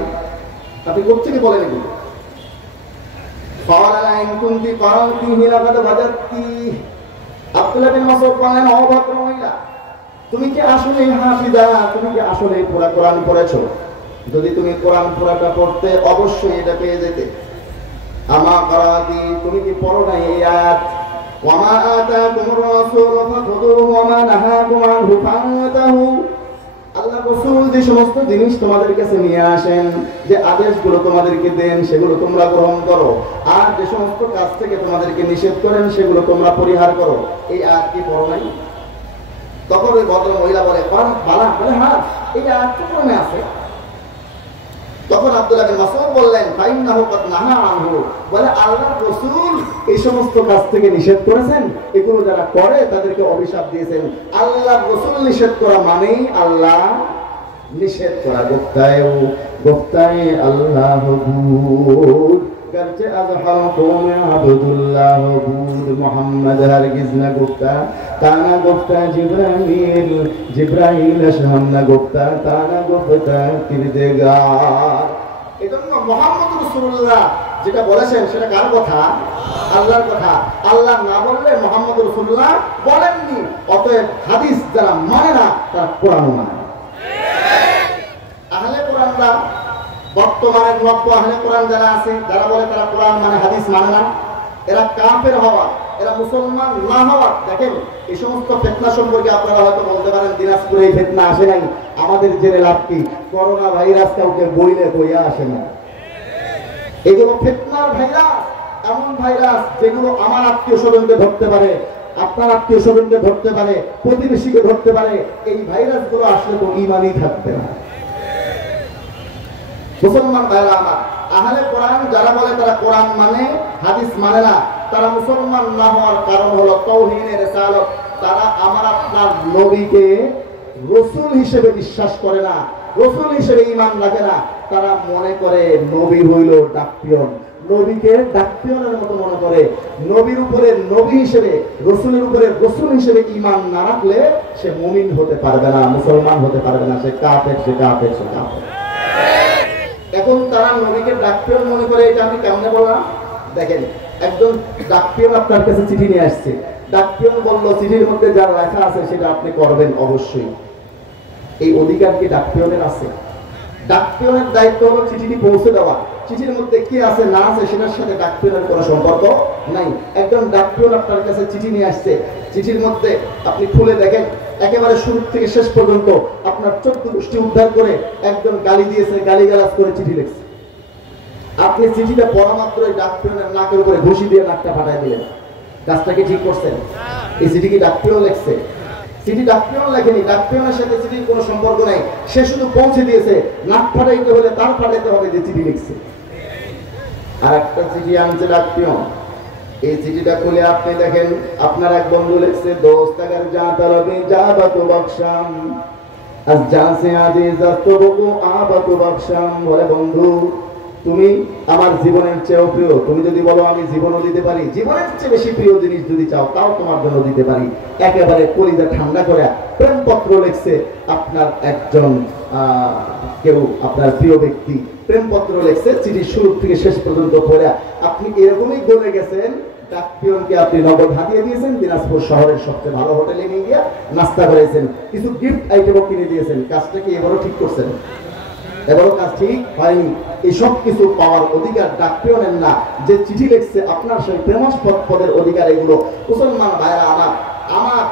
আপনি কোত্থেকে বলেন এগুলো? ক্বালা লা ইন কুনতি ক্বারাতিহি লাকাদ ওয়াজাদতি, আব্দুল্লাহ বিন মাসউদ বলেন, অভদ্র মহিলা, তুমি কি আসলে হাফিজা? তুমি কি আসলে পুরা কোরআন পড়েছো? যদি তুমি কোরআন পুরাটা পড়তে অবশ্যই এটা পেয়ে যেতে। আমা ক্বারাতি, তুমি কি পড়ো নাই এই আয়াত? ওয়ামা আতাকুমুর রাসূলু ফাখুযুহু ওয়ামা নাহাকুম আনহু ফান্তাহু, আল্লাহ রাসূল যে সমস্ত জিনিস তোমাদের কাছে নিয়ে আসেন, যে আদেশগুলো তোমাদেরকে দেন সেগুলো তোমরা গ্রহণ করো, আর যে সমস্ত কাজ থেকে তোমাদেরকে নিষেধ করেন সেগুলো তোমরা পরিহার করো। এই আয়াত কি পড়ো নাই? তখন ওই ভদ্র মহিলা বলে, বালা, বলে হ্যাঁ এই আয়াত তো কোরআনে আছে। তখন আব্দুল্লাহ বিন মাসউদ বললেন, ফাইন্নাহু ক্বাদ নাহা আনহু, বলে আল্লাহর রাসূল এই সমস্ত কাজ থেকে নিষেধ করেছেন, এগুলো যারা করে তাদেরকে অভিশাপ দিয়েছেন। আল্লাহর রাসূল নিষেধ করা মানেই আল্লাহ নিষেধ করা। গুফতায়ে আল্লাহ বুদ करचे अज़हर कौम अब्दुल्लाह बुद मोहम्मद हरगिज न गुफ्ता ताना गुफ्ता जिब्राइल शहम न गुफ्ता ताना गुफ्ता किरदेगार। এজন্য মুহাম্মদ রাসূলুল্লাহ যেটা বলেছেন সেটা কার কথা? আল্লাহর কথা। আল্লাহ না বললে মুহাম্মদ রাসূলুল্লাহ বলেননি। অতএব হাদিস যারা মানে না তারা কোরআন মানে। আহলে কোরআনরা বর্তমানের নব্য আহলে কোরআন যারা আছে, যারা বলে তারা কোরআন মানে হাদিস মানে না, এরা কাফের হওয়া, এরা মুসলমান না হওয়া। দেখেন এই সমস্ত ফিতনা সম্পর্কে আপনারা হয়তো বলতে পারেন দিনাজপুরে এই ফিতনা আসে নাই, আমাদের জেনে লাভ কি? করোনা ভাইরাস কাউকে বইলে বইয়া আসে না। এগুলো ফিতনার ভাইরাস, এমন ভাইরাস যেগুলো আমার আত্মীয় স্বজনকে ধরতে পারে, আপনার আত্মীয় স্বজনকে ধরতে পারে, প্রতিবেশীকে ধরতে পারে। এই ভাইরাসগুলো আসলে তো ঈমানই থাকবে না। মুসলমান ভাইরা আমার, আহলে কোরআন যারা বলে তারা কোরআন মানে হাদিস মানে না, তারা মুসলমান না হওয়ার কারণ হলো তাওহীদের রিসালাত। তারা আমার আপনার নবীকে রাসূল হিসেবে বিশ্বাস করে না, রাসূল হিসেবে ঈমান রাখে না। তারা মনে করে নবী হইল ডাকপিয়ন, নবীকে ডাকপিয়নের মতো মনে করে। নবীর উপরে নবী হিসেবে, রাসূলের উপরে রাসূল হিসেবে ঈমান না রাখলে সে মুমিন হতে পারবে না, মুসলমান হতে পারবে না, সে কাফের, সে কাফের, সে কাফের। এখন তারা নবীকে ডাকপিয়ন মনে করে। এটা আমি কেমনে বললাম? দেখেন একজন ডাকপিয়ন আপনার কাছে চিঠি নিয়ে আসছে, ডাকপিয়ন বলল চিঠির মধ্যে যা লেখা আছে সেটা আপনি করবেন অবশ্যই। এই অধিকার কি ডাকপিয়নের আছে? ডাকপিয়নের দায়িত্ব হলো চিঠিটি পৌঁছে দেওয়া। চিঠির মধ্যে কি আছে না আছে সেটার সাথে ডাকপিয়নের কোনো সম্পর্ক নাই। একজন ডাকপিয়ন আপনার কাছে চিঠি নিয়ে আসছে, চিঠির মধ্যে আপনি খুলে দেখেন একেবারে শুরু থেকে শেষ পর্যন্ত আপনার 14 গোষ্ঠী উদ্ধার করে একজন গালি দিয়েছে, গালিগালাজ করে চিঠি লিখছে। আপনি চিঠিটা পড়া মাত্রই ডাকপিয়নের নাকের উপরে ঘুষি দিয়ে নাকটা ফাটাই দিলেন। কাজটা কি ঠিক করছেন? এই চিঠি কি ডাকপিয়ন লিখছে? চিঠি ডাকপিয়ন লেখেনি, ডাকপিয়নের সাথে চিঠির কোনো সম্পর্ক নাই। সে শুধু পৌঁছে দিয়েছে। নাক ফাটাইতে হলে তার ফাটাইতে হবে যে চিঠি লিখছে। আর একটা চিঠি আনছে ডাকপিয়ন। এই চিঠিটা খুলে আপনি দেখেন আপনার এক বন্ধু লিখছে, দোস্ত আগার যা তলবে যাবাতু বখশাম আজ জাসে আজিজ আতবু আবাতু বখশাম। বলে বন্ধু তুমি আমার জীবনের চেয়েও প্রিয়, তুমি যদি বলো আমি জীবনও দিতে পারি, জীবনের চেয়ে বেশি প্রিয় জিনিস যদি চাও তাও তোমার জন্য দিতে পারি। একেবারে কলিজা ঠান্ডা করে প্রেমপত্র লিখছে আপনার একজন কেউ, আপনার প্রিয় ব্যক্তি প্রেমপত্র লিখছে, চিঠি শুরু থেকে শেষ পর্যন্ত পড়ে আপনি এরকমই গলে গেছেন। ডাকপিয়নকে আপনি নগদ হাতিয়ে দিয়েছেন, দিনাজপুর শহরের সবচেয়ে ভালো হোটেলে নিয়ে গিয়ে নাস্তা করাইছেন, কিছু গিফট আইটেমও কিনে দিয়েছেন। কাজটা কি এবারও ঠিক করছেন? এবারও কাজ ঠিক হয়নি। এই সব কিছু পাওয়ার অধিকার ডাকপিয়নের না, যে চিঠি লিখছে আপনার সেই প্রেমাস্পদ পদের অধিকার। এগুলো মুসলমান ভাইরা আমার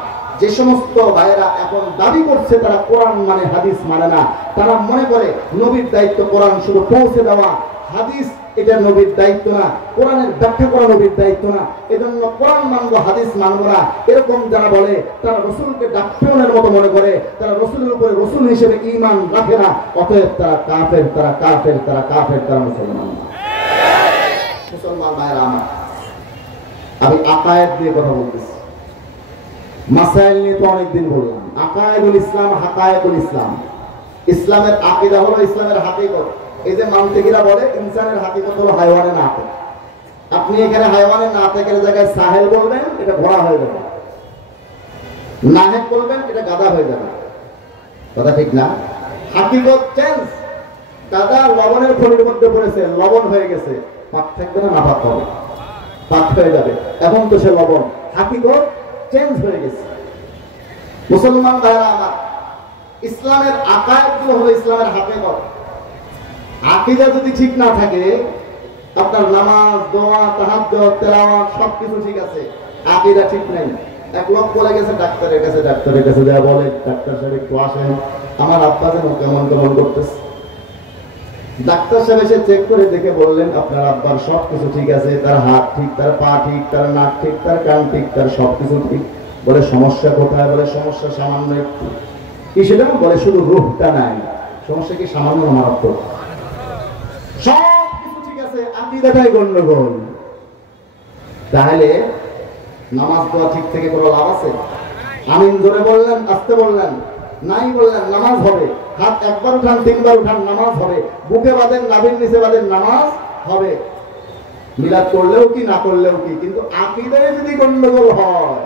যে সমস্ত ভাইরা এখন দাবি করছে তারা কোরআন মানে হাদিস মানে না, তারা মনে করে নবীর দায়িত্ব কোরআন শুধু পৌঁছে দেওয়া, হাদিস এটা নবীর দায়িত্ব না, কোরআনের ব্যাখ্যা করা নবীর দায়িত্ব না, এজন্য কোরআন মানবো হাদিস মানবো না। এরকম যারা বলে তারা রাসূলকে ডাকপিয়নের মতো মনে করে, তারা রাসূলের উপরে রাসূল হিসেবে ঈমান রাখে না। অতএব তারা কাফের, তারা কাফের, তারা কাফের, তারা মুসলমান না। মুসলমান ভাইরা আমার, আমি আকায়েদ নিয়ে কথা বলতেছি, মাসাইল নিয়ে তো অনেকদিন বললাম। আকায়েদুল ইসলাম, হাকায়েতুল ইসলাম। ইসলামের আকীদা হলো ইসলামের হাকিকত। এই যে মানতিকিরা বলে ইনসানের হাকিকত হলো হায়ওয়ানের নাতে। আপনি এখানে হায়ওয়ানের নাতেকের জায়গায় সাহেল বলবেন, এটা ঘোড়া হয়ে যাবে। নাহেক বলবেন, এটা গাধা হয়ে যাবে। কথা ঠিক না? হাকিকত চেঞ্জ। গাধা লবণের খনির মধ্যে পড়েছে, লবণ হয়ে গেছে, পাক থাকবে না, না পাক হবে, পাক হয়ে যাবে। এখন তো সে লবণ, হাকিকত চেঞ্জ হয়ে গেছে। মুসলমান ভাইরা আমার, ইসলামের আকায়েদগুলো হলো ইসলামের হাকিকত। আকীদা যদি ঠিক না থাকে, আপনার নামাজ, দোয়া, তাহাজ্জুদ, তেলাওয়াত সবকিছু ঠিক আছে, আকীদা ঠিক নাই। এক লোক বলে গেছে ডাক্তারের কাছে যা বলে, ডাক্তার সাহেব একটু আসেন, আমার আব্বা যেন কেমন কেমন করতেছে। ডাক্তার সাহেব এসে চেক করে দেখে বললেন আপনার আব্বার সবকিছু ঠিক আছে, তার হাত ঠিক, তার পা ঠিক, তার নাক ঠিক, তার কান ঠিক, তার সবকিছু ঠিক। বলে সমস্যা কোথায়? বলে সমস্যা সামান্য একটু। কি সেটা? বলে শুধু রূহটা নাই। সমস্যা কি সামান্য মারাত্মক? সবকিছু ঠিক আছে, আকীদাটাই গন্ডগোল। তাহলে নামাজ পড়া ঠিক থেকে কোনো লাভ আছে? আমিন জোরে বললেন, আস্তে বললেন, নাই বললেন, নামাজ হবে। হাত একবার উঠান, তিনবার উঠান, নামাজ হবে। বুকে বাঁধেন, নাভির নিচে বাঁধেন, নামাজ হবে। মিলাদ করলেও কি, না করলেও কি, কিন্তু আকীদায় যদি গন্ডগোল হয়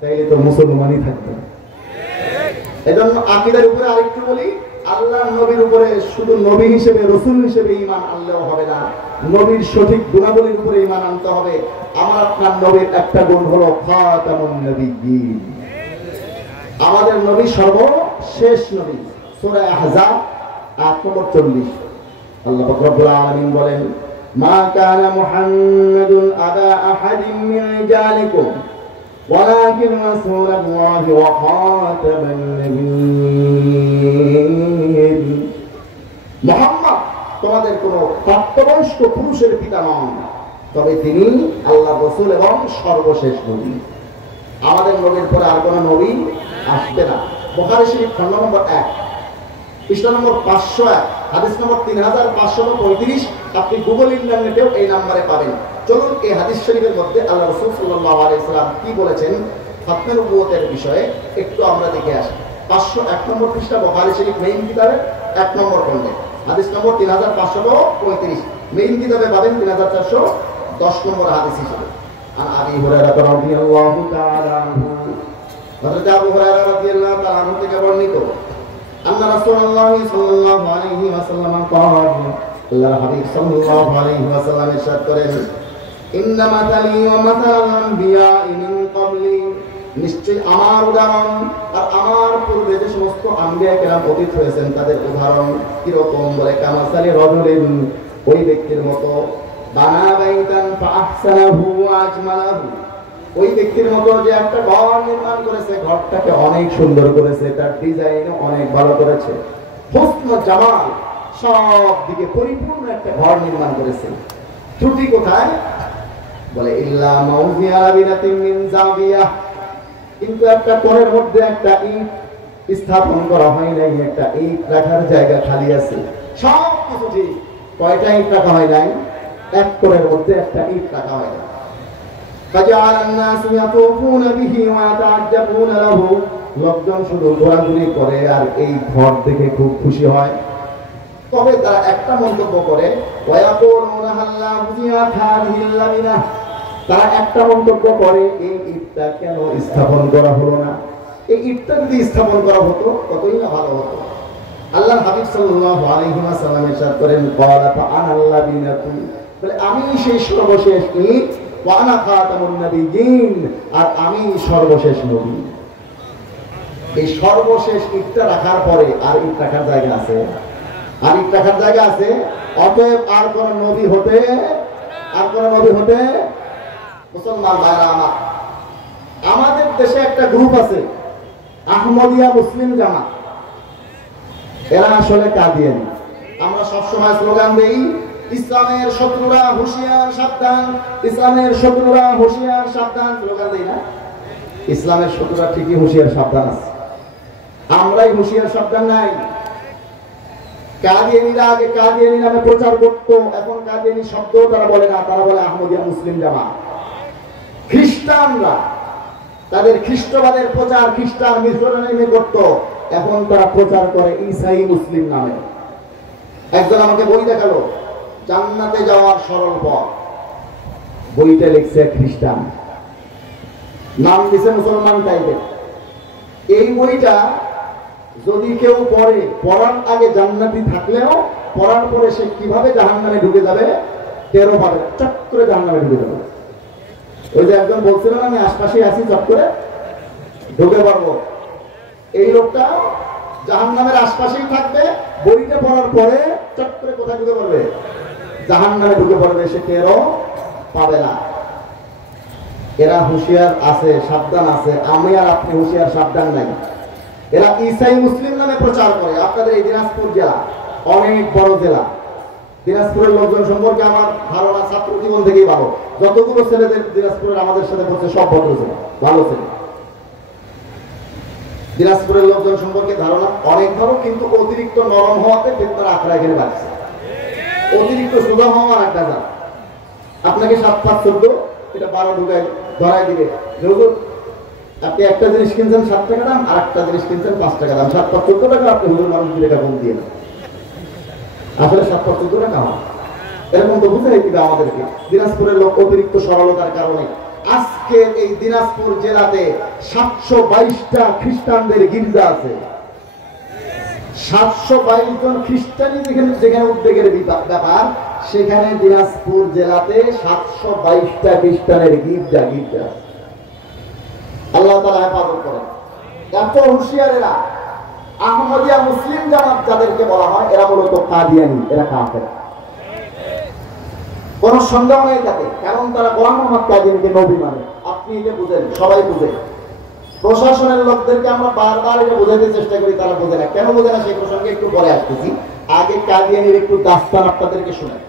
তাইলে তো মুসলমানই থাকবে না। এজন্য আকীদার উপরে আরেকটু বলি, আল্লাহর নবীর উপরে শুধু নবী হিসেবে, রাসূল হিসেবে ঈমান আনলেও হবে না, নবীর সঠিক গুণাবলীর উপরে ঈমান আনতে হবে। আমার আপনার নবীর একটা গুণ হলো খাতামুন নবিয়্যিন। আমাদের নবী সর্বশেষ নবী। সূরা আহজাব আয়াত নম্বর 40 আল্লাহ পাক রব্বুল আলামিন বলেন, মা কানা মুহাম্মাদুন আবা আহাদিন মিন রিজালিকুম ওয়ালাকিন রাসূলুল্লাহি ওয়া খাতামান নবিয়্যিন। মুহাম্মদ তোমাদের কোনো প্রাপ্তবয়স্ক পুরুষের পিতা নন, তবে তিনি আল্লাহর রাসূল এবং সর্বশেষ নবী। আমাদের নবীর পরে আর কোনো নবী আসবে না। বুখারী শরীফ খণ্ড নম্বর 1 পৃষ্ঠা নম্বর 501 হাদিস নম্বর 3535। আপনি গুগল ইন্টারনেটেও এই নম্বরে পাবেন। চলুন এই হাদিস শরীফের মধ্যে আল্লাহ রাসূল সাল্লাল্লাহু আলাইহি সাল্লাম কি বলেছেন খাতমে নবুয়তের বিষয়ে একটু আমরা দেখে আসি। 501 নম্বর পৃষ্ঠা, বুখারী শরীফ মেইন কিতাবের 1 নম্বর খণ্ডে হাদিস নম্বর 3535। মেইন কিতাবে পাবেন 3410 নম্বর হাদিস হিসেবে। আন আবি হুরায়রা রাদিয়াল্লাহু তাআলা আনহু, হযরত আবু হুরায়রা রাদিয়াল্লাহু তাআলা আনহু থেকে বর্ণিত, আন্না রাসূলুল্লাহ সাল্লাল্লাহু আলাইহি ওয়াসাল্লাম قال, আল্লাহর হাবিব সাল্লাল্লাহু আলাইহি ওয়াসাল্লাম ইরশাদ করেন, ইন্না মাতালি ওয়া মাতাল আম্বিয়া'i মিন ক্বাবলি, নিশ্চয় আমার উদাহরণ আর আমার পূর্বে যে সমস্ত আম্বিয়া কেরাম অতীত হয়েছেন তাদের উদাহরণ কিরকম? বলে কামাসালি রাজুলিন, ওই ব্যক্তির মতো, বানা বাইতান ফাহসানাহু ওয়া আজমালাহু, ওই ব্যক্তির মতো যে একটা ঘর নির্মাণ করেছে, ঘরটাকে অনেক সুন্দর করেছে, তার ডিজাইন অনেক ভালো করেছে, হুসন জামাল সব দিকে পরিপূর্ণ একটা ঘর নির্মাণ করেছে। ত্রুটি কোথায়? বলে ইল্লা মাউযিআ লাবিনাতিন মিন জাবিয়া, কিন্তু একটা কোণের মধ্যে একটা ইট স্থাপন করা হয় নাই, একটা ইট রাখার জায়গা খালি আছে। সব কিছু ঠিক, কয়টা ইট রাখা হয় নাই? এক কোণের মধ্যে একটা ইট রাখা হয় না। ফাজাআলান নাসু ইয়াতুফুনা বিহি ওয়া ইয়াতাআজ্জাবুনা লাহু, লোকজন শুধু ঘোরাঘুরি করে আর এই ঘর দেখে খুব খুশি হয়। তবে তারা একটা মন্তব্য করে, ওয়া ইয়াকুলুনা হাল্লা বুজিআত হাযিহিল লাবিনা, তারা একটা মন্তব্য করে, এই ইটটা কেন স্থাপন করা হলো না? এই ইটটা যদি স্থাপন করা হতো কতই না ভালো হতো। আল্লাহর হাবিব সাল্লাল্লাহু আলাইহি ওয়াসাল্লাম ইরশাদ করেন, ক্বালা ফাআনাল লাবিনাতু, বলে আমি সেই সর্বশেষ ইট, ওয়া আনা খাতামুন নবিয়্যিন, আর আমি সর্বশেষ নবী। এই সর্বশেষ ইটটা রাখার পরে আর ইট রাখার জায়গা আছে? আর ইট রাখার জায়গা আছে? অতএব আর কোন নবী হতে, আর কোন নবী হতে। মুসলমান ভাইরা আমার, আমাদের দেশে একটা গ্রুপ আছে আহমদিয়া মুসলিম জামাত, এরা আসলে কাদিয়ানী। আমরা সবসময় স্লোগান দেই, ইসলামের শত্রুরা হুঁশিয়ার সাবধান, ইসলামের শত্রুরা হুঁশিয়ার সাবধান, স্লোগান দেই না? ইসলামের শত্রুরা ঠিকই হুঁশিয়ার সাবধান আছে, আমরাই হুঁশিয়ার সাবধান নাই। কাদিয়ানীরা আগে কাদিয়ানী নামে প্রচার করতো, এখন কাদিয়ানী শব্দ তারা বলে না, তারা বলে আহমদিয়া মুসলিম জামাত। খ্রিস্টানরা তাদের খ্রিস্টবাদের প্রচার খ্রিস্টান মিশনারি করত, এখন তারা প্রচার করে ঈসাই মুসলিম নামে। একজন আমাকে বই দেখালো, জান্নাতে যাওয়ার সরল পথ। বইটা লিখছে খ্রিস্টান, নাম দিছে মুসলমান টাইপের। এই বইটা যদি কেউ পড়ে, পড়ার আগে জান্নাতি থাকলেও পড়ার পরে সে কিভাবে জাহান্নামে ঢুকে যাবে টেরও পাবে, চট করে জাহান্নামে ঢুকে যাবে। ওই যে একজন বলছিল না, আমি আশপাশে আছি, চট করে ঢুকে পারবো। এই লোকটা জাহান্নামের আশপাশেই থাকবে, বইটা পড়ার পরে চট করে কোথায় ঢুকে পড়বে? জাহান্নামে ঢুকে পড়বে, সে টেরও পাবে না। এরা হুঁশিয়ার আছে, সাবধান আছে, আমি আর আপনি হুঁশিয়ার সাবধান নাই। এরা ঈসাই মুসলিম নামে প্রচার করে। আপনাদের এই দিনাজপুর জেলা অনেক বড় জেলা। দিনাজপুরের লোকজন সম্পর্কে আমার ধারণা ছাত্র জীবন থেকেই ভালো। যতগুলো ছেলেদের দিনাজপুরের আমাদের সাথে বলছে সব ভদ্র ছেলে, ভালো ছেলে। দিনাজপুরের লোকজন সম্পর্কে ধারণা অনেক ভালো, কিন্তু অতিরিক্ত নরম হওয়াতে ফিতনার আখড়া এখানে বাড়ছে। অতিরিক্ত সোজা হওয়ার একটা যা আপনাকে 7-5-14 এটা 12 ঢুকায় ধরাই দিবে। আপনি একটা জিনিস কিনছেন 7 টাকা দাম, আর একটা জিনিস কিনছেন 5 টাকা দাম, 7-5-14 টাকা। আপনি হুজুর মানুষ 2 টাকা কম দিয়ে না, আসলে 7-5-14 টাকা হয়। এরকম তো বুঝে দিবে আমাদেরকে। দিনাজপুরের লোক অতিরিক্ত সরলতার কারণে আজকে এই দিনাজপুর জেলাতে 722টা খ্রিস্টানদের গির্জা আছে। 722 জন খ্রিস্টানই যেখানে উদ্বেগের ব্যাপার, সেখানে দিনাজপুর জেলাতে 722টা খ্রিস্টানের গির্জা গির্জা। আল্লাহ তাআলা হেফাজত করেন। এত হুঁশিয়ার এরা। আহমদিয়া মুসলিম জামাত যাদেরকে বলা হয়, এরা মূলত কাদিয়ানী, এরা কাফের। কোন সন্দেহ নেই তাতে, কারণ তারা গোলাম মোহাম্মদ কাদিয়ানীকে নবী মানে। আপনি এটা বুঝেন, সবাই বুঝে। প্রশাসনের লোকদেরকে আমরা বারবার এটা বোঝাতে চেষ্টা করি, তারা বোঝে না। কেন বোঝে না সেই প্রসঙ্গে একটু পরে আসতেছি। আগে কাদিয়ানীর একটু দাস্তান আপনাদেরকে শোনাই।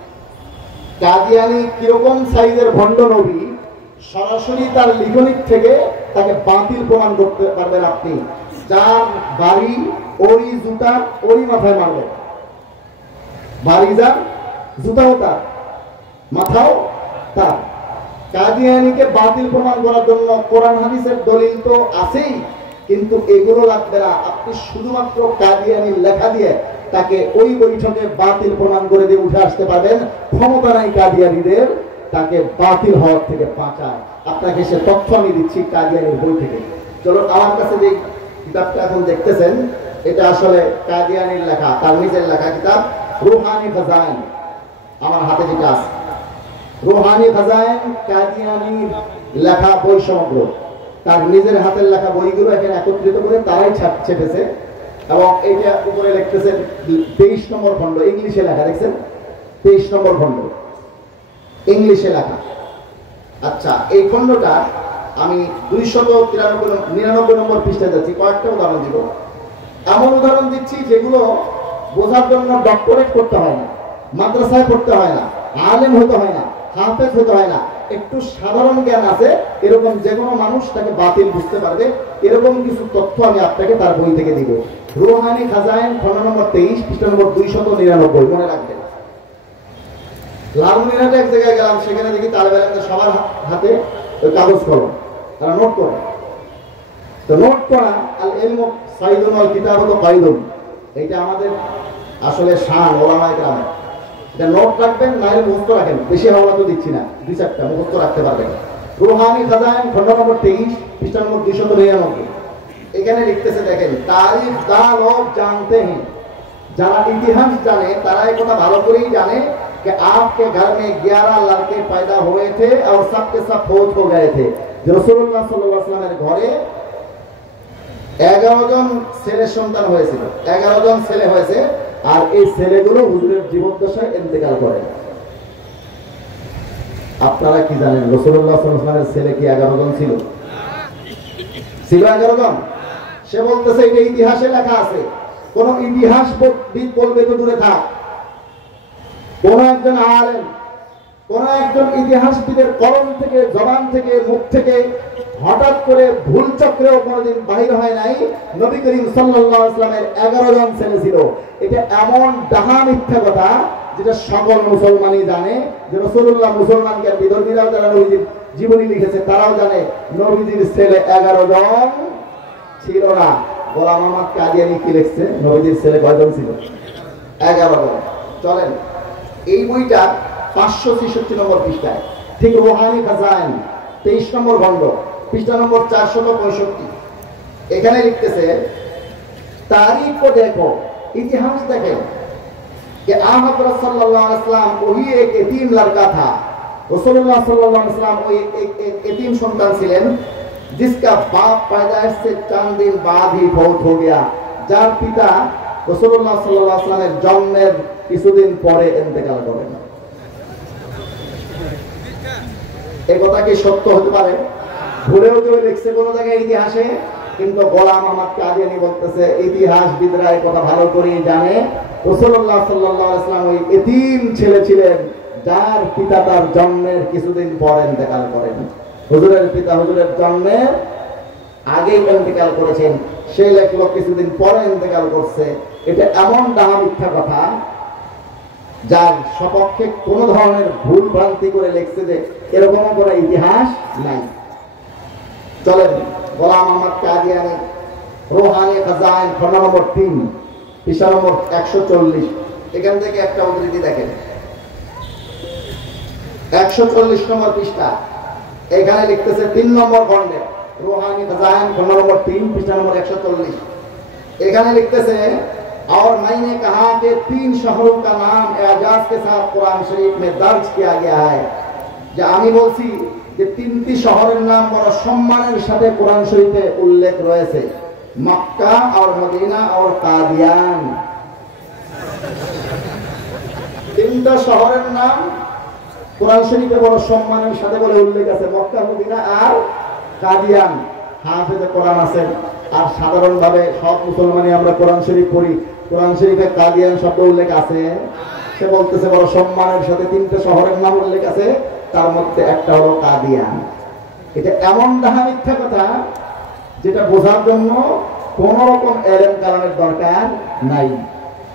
কাদিয়ানী কিরকম সাইজের ভণ্ড নবী, সরাসরি তার লিখনিক থেকে তাকে বাতিল প্রমাণ করতে পারবেন আপনি। যার বাড়ি ওরি জুতা ওরি মাথায় মারবেন, বাড়ি যার জুতাও তার, মাথাও তার। কাদিয়ানীকে বাতিল প্রমাণ করার জন্য কোরআন হাদিসের দলিল তো আছেই, কিন্তু এগুলো লাগবে না। আপনি শুধুমাত্র কাদিয়ানীর লেখা দিয়ে তাকে ওই বৈঠকে বাতিল প্রমাণ করে দিয়ে উঠে আসতে পারবেন। ক্ষমতা নাই কাদিয়ানীদের তাকে বাতিল হওয়ার থেকে বাঁচায়। আপনাকে সে তথ্য আমি দিচ্ছি কাদিয়ানীর বই থেকে। চলো, আমার কাছে যে কিতাবটা এখন দেখতেছেন, এটা আসলে কাদিয়ানীর লেখা, তার নিজের লেখা কিতাব রুহানি খাজাইন। আমার হাতে যেটা আছে রুহানি খাজাইন, কাদিয়ানীর লেখা বই সমগ্র। তার নিজের হাতের লেখা বইগুলো এখানে একত্রিত করে তারাই ছেপেছে। এবং এইটা উপরে লিখতেছে 23 নম্বর খণ্ড, ইংলিশে লেখা। দেখছেন 23 নম্বর খণ্ড, ইংলিশে লেখা। আচ্ছা, এই খণ্ডটা আমি 299 নম্বর পৃষ্ঠায় যাচ্ছি। কয়েকটা উদাহরণ দিব। এমন উদাহরণ দিচ্ছি যেগুলো বোঝার জন্য ডক্টরেট করতে হয় না, মাদ্রাসায় পড়তে হয় না, আলেম হতে হয় না, হাফেজ হতে হয় না। একটু সাধারণ জ্ঞান আছে, এরকম যে কোনো মানুষ তাকে বাতিল বুঝতে পারবে। এরকম কিছু তথ্য আমি আপনাকে তার বই থেকে দিব। রুহানি খাজাইন, খণ্ড নম্বর 23, পৃষ্ঠা নম্বর 299। মনে রাখবেন। লালমনিরহাটে এক জায়গায় গেলাম, সেখানে দেখি তালেবে ইলমদের সবার হাতে ওই কাগজ কলম, তারা নোট করে। তো নোট করা আল ইলমু সাইদুন ওয়াল কিতাবাতু কাইদুন, এইটা আমাদের আসলে শান ওলামায়ে কেরামের। এটা নোট রাখবেন, নাইলে মুখস্থ রাখেন। বেশি হাওয়া তো দিচ্ছি না, 2-4টা মুখস্থ রাখতে পারবেন। রুহানি খাজাইন, খণ্ড নম্বর 23, পৃষ্ঠা নম্বর 299। এখানে লিখতেছে, দেখেন, তারিখ দা লোক জানতে हैं, যারা ইতিহাস জানে তারা এই কথা ভালো করেই জানে कि आपके घर में 11 लड़के पैदा हुए थे और सब के सब फौत हो गए थे। রাসূলুল্লাহ সাল্লাল্লাহু আলাইহি ওয়াসাল্লামের ঘরে 11 জন ছেলে সন্তান হয়েছিল, 11 জন ছেলে হয়েছে। আর এই ছেলেগুলো হুজুরের জীবদ্দশায় ইন্তেকাল করে। আপনারা কি জানেন রাসূলুল্লাহ সাল্লাল্লাহু আলাইহি ওয়াসাল্লামের ছেলে কি 11 জন ছিল? ছিল 11 জন? সে বলতেছে এটা ইতিহাসে লেখা আছে। কোন ইতিহাসবিদ বলবে তো দূরে থাক, কোন একজন আলেম, কোন একজন ইতিহাসবিদের কলম থেকে, জবান থেকে, মুখ থেকে হঠাৎ করে ভুল চক্রেও কোনোদিন বাহির হয় নাই নবী করিম সাল্লাল্লাহু আলাইহি ওয়াসাল্লামের 11 জন ছেলে ছিল। এটা এমন ডাহা মিথ্যা কথা যেটা সকল মুসলমানই জানে যে রাসূলুল্লাহ মুসলমানকে, বিধর্মীরাও যারা নবীজির জীবনী লিখেছে তারাও জানে নবীজির ছেলে 11 জন ছিল না। গোলাম আহমদ কাদিয়ানী কি লিখছে, নবীজির ছেলে কয়জন ছিল? 11 জন। চলেন এই বইটা 566 নম্বর পৃষ্ঠায়, ঠিক রুহানি খাজাইন 23 নম্বর খণ্ড, পৃষ্ঠা নম্বর 465। এখানে লিখতেছে तारीख को देखो, इतिहास देखें कि हज़रत सल्लल्लाहु अलैहि वसल्लम वही एक यतीम लड़का था। रसूलुल्लाह सल्लल्लाहु अलैहि वसल्लम वो एक यतीम संतान ছিলেন जिसका बाप पैदाइश से चंद दिन बाद ही बहुत हो गया, যার পিতা রসুল্লাহ সাল্লাল্লাহু আলাইহি ওয়াসাল্লামের জন্মের কিছুদিন পরে ইন্তেকাল করেন। এই কথা কি সত্য হতে পারে? ভুলেও কেউ লিখছে কোনো জায়গায় ইতিহাসে, কিন্তু গোলাম আহমদ কাদিয়ানী বলতেছে ইতিহাসবিদরা এই কথা ভালো করেই জানে রাসূলুল্লাহ সাল্লাল্লাহু আলাইহি ওয়াসাল্লাম ওই এতিম ছেলে ছিলেন যার পিতা তার জন্মের কিছুদিন পর ইন্তেকাল করেন। হুজুরের পিতা হুজুরের জন্মের আগেই ইন্তেকাল করেছেন, সেই লেখক কিছুদিন পরে ইন্তেকাল করছে। এটা এমন ডাহা মিথ্যা কথা যার সপক্ষে কোন ধরনের ভুল ভ্রান্তি করে লিখছে যে এরকম কোনো ইতিহাস নাই। চলেন গোলাম আহমদ কাদিয়ানী রুহানি খাজাইন খণ্ড নম্বর 3 পৃষ্ঠা নম্বর 140, এখান থেকে একটা উদ্ধৃতি দেখেন। 140 নম্বর পৃষ্ঠা, এখানে লিখতেছে 3 নম্বর খণ্ডে রুহানি খাজাইন খণ্ড নম্বর 3 পৃষ্ঠা নম্বর 140। এখানে লিখতেছে और मैंने कहा कि 3 शहरों का नाम एजाज के साथ कुरान शरीफ में दर्ज किया गया है। যে আমি বলছি যে 3টি শহরের নাম বড় সম্মানের সাথে কোরআন শরীফে উল্লেখ রয়েছে, মক্কা আর মদিনা আর কাদিয়ান। 3টা শহরের নাম কোরআন শরীফে বড় সম্মানের সাথে বলে উল্লেখ আছে, মক্কা, মদিনা আর কাদিয়ান। হাফেজে কোরআন আছেন, আর সাধারণভাবে সব মুসলমানই আমরা কোরআন শরীফ পড়ি, কোরআন শরীফে কাদিয়ান শব্দ উল্লেখ আছে। সে বলতেছে বড় সম্মানের সাথে 3টা শহরের নাম উল্লেখ আছে, তার মধ্যে একটা হলো কাদিয়ান। এটা এমন ডাহা মিথ্যা কথা যেটা বোঝার জন্য কোন রকম এলেম কালামের দরকার নাই।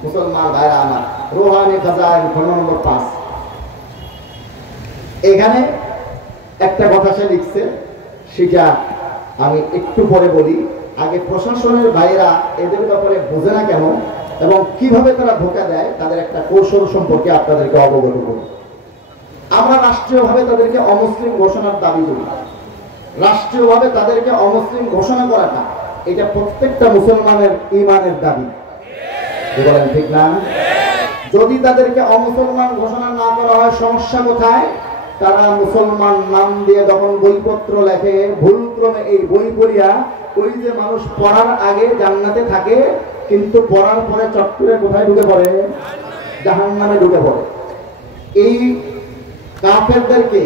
মুসলমান ভাইরা আমার, রুহানি খাজাইন খণ্ড নম্বর 5, এখানে একটা কথা সে লিখছে, সেটা আমি একটু পরে বলি। আগে প্রশাসনের ভাইরা এদের ব্যাপারে বোঝে না কেন এবং কিভাবে তারা ধোঁকা দেয় তাদের একটা কৌশল সম্পর্কে আপনাদেরকে অবগত করি। আমরা রাষ্ট্রীয়ভাবে তাদেরকে অমুসলিম ঘোষণার দাবি করি। রাষ্ট্রীয়ভাবে তাদেরকে অমুসলিম ঘোষণা করাটা এটা প্রত্যেকটা মুসলমানের ঈমানের দাবি, বলেন ঠিক না? যদি তাদেরকে অমুসলমান ঘোষণা না করা হয় সমস্যা কোথায়? তারা মুসলমান নাম দিয়ে যখন বইপত্র লেখে, ভুলক্রমে এই বই পড়িয়া ওই যে মানুষ পড়ার আগে জান্নাতে থাকে, কিন্তু পড়ার পরে চক্করে কোথায় ঢুকে পড়ে? জাহান্নামে ঢুকে পড়ে। এই কাফেরদেরকে,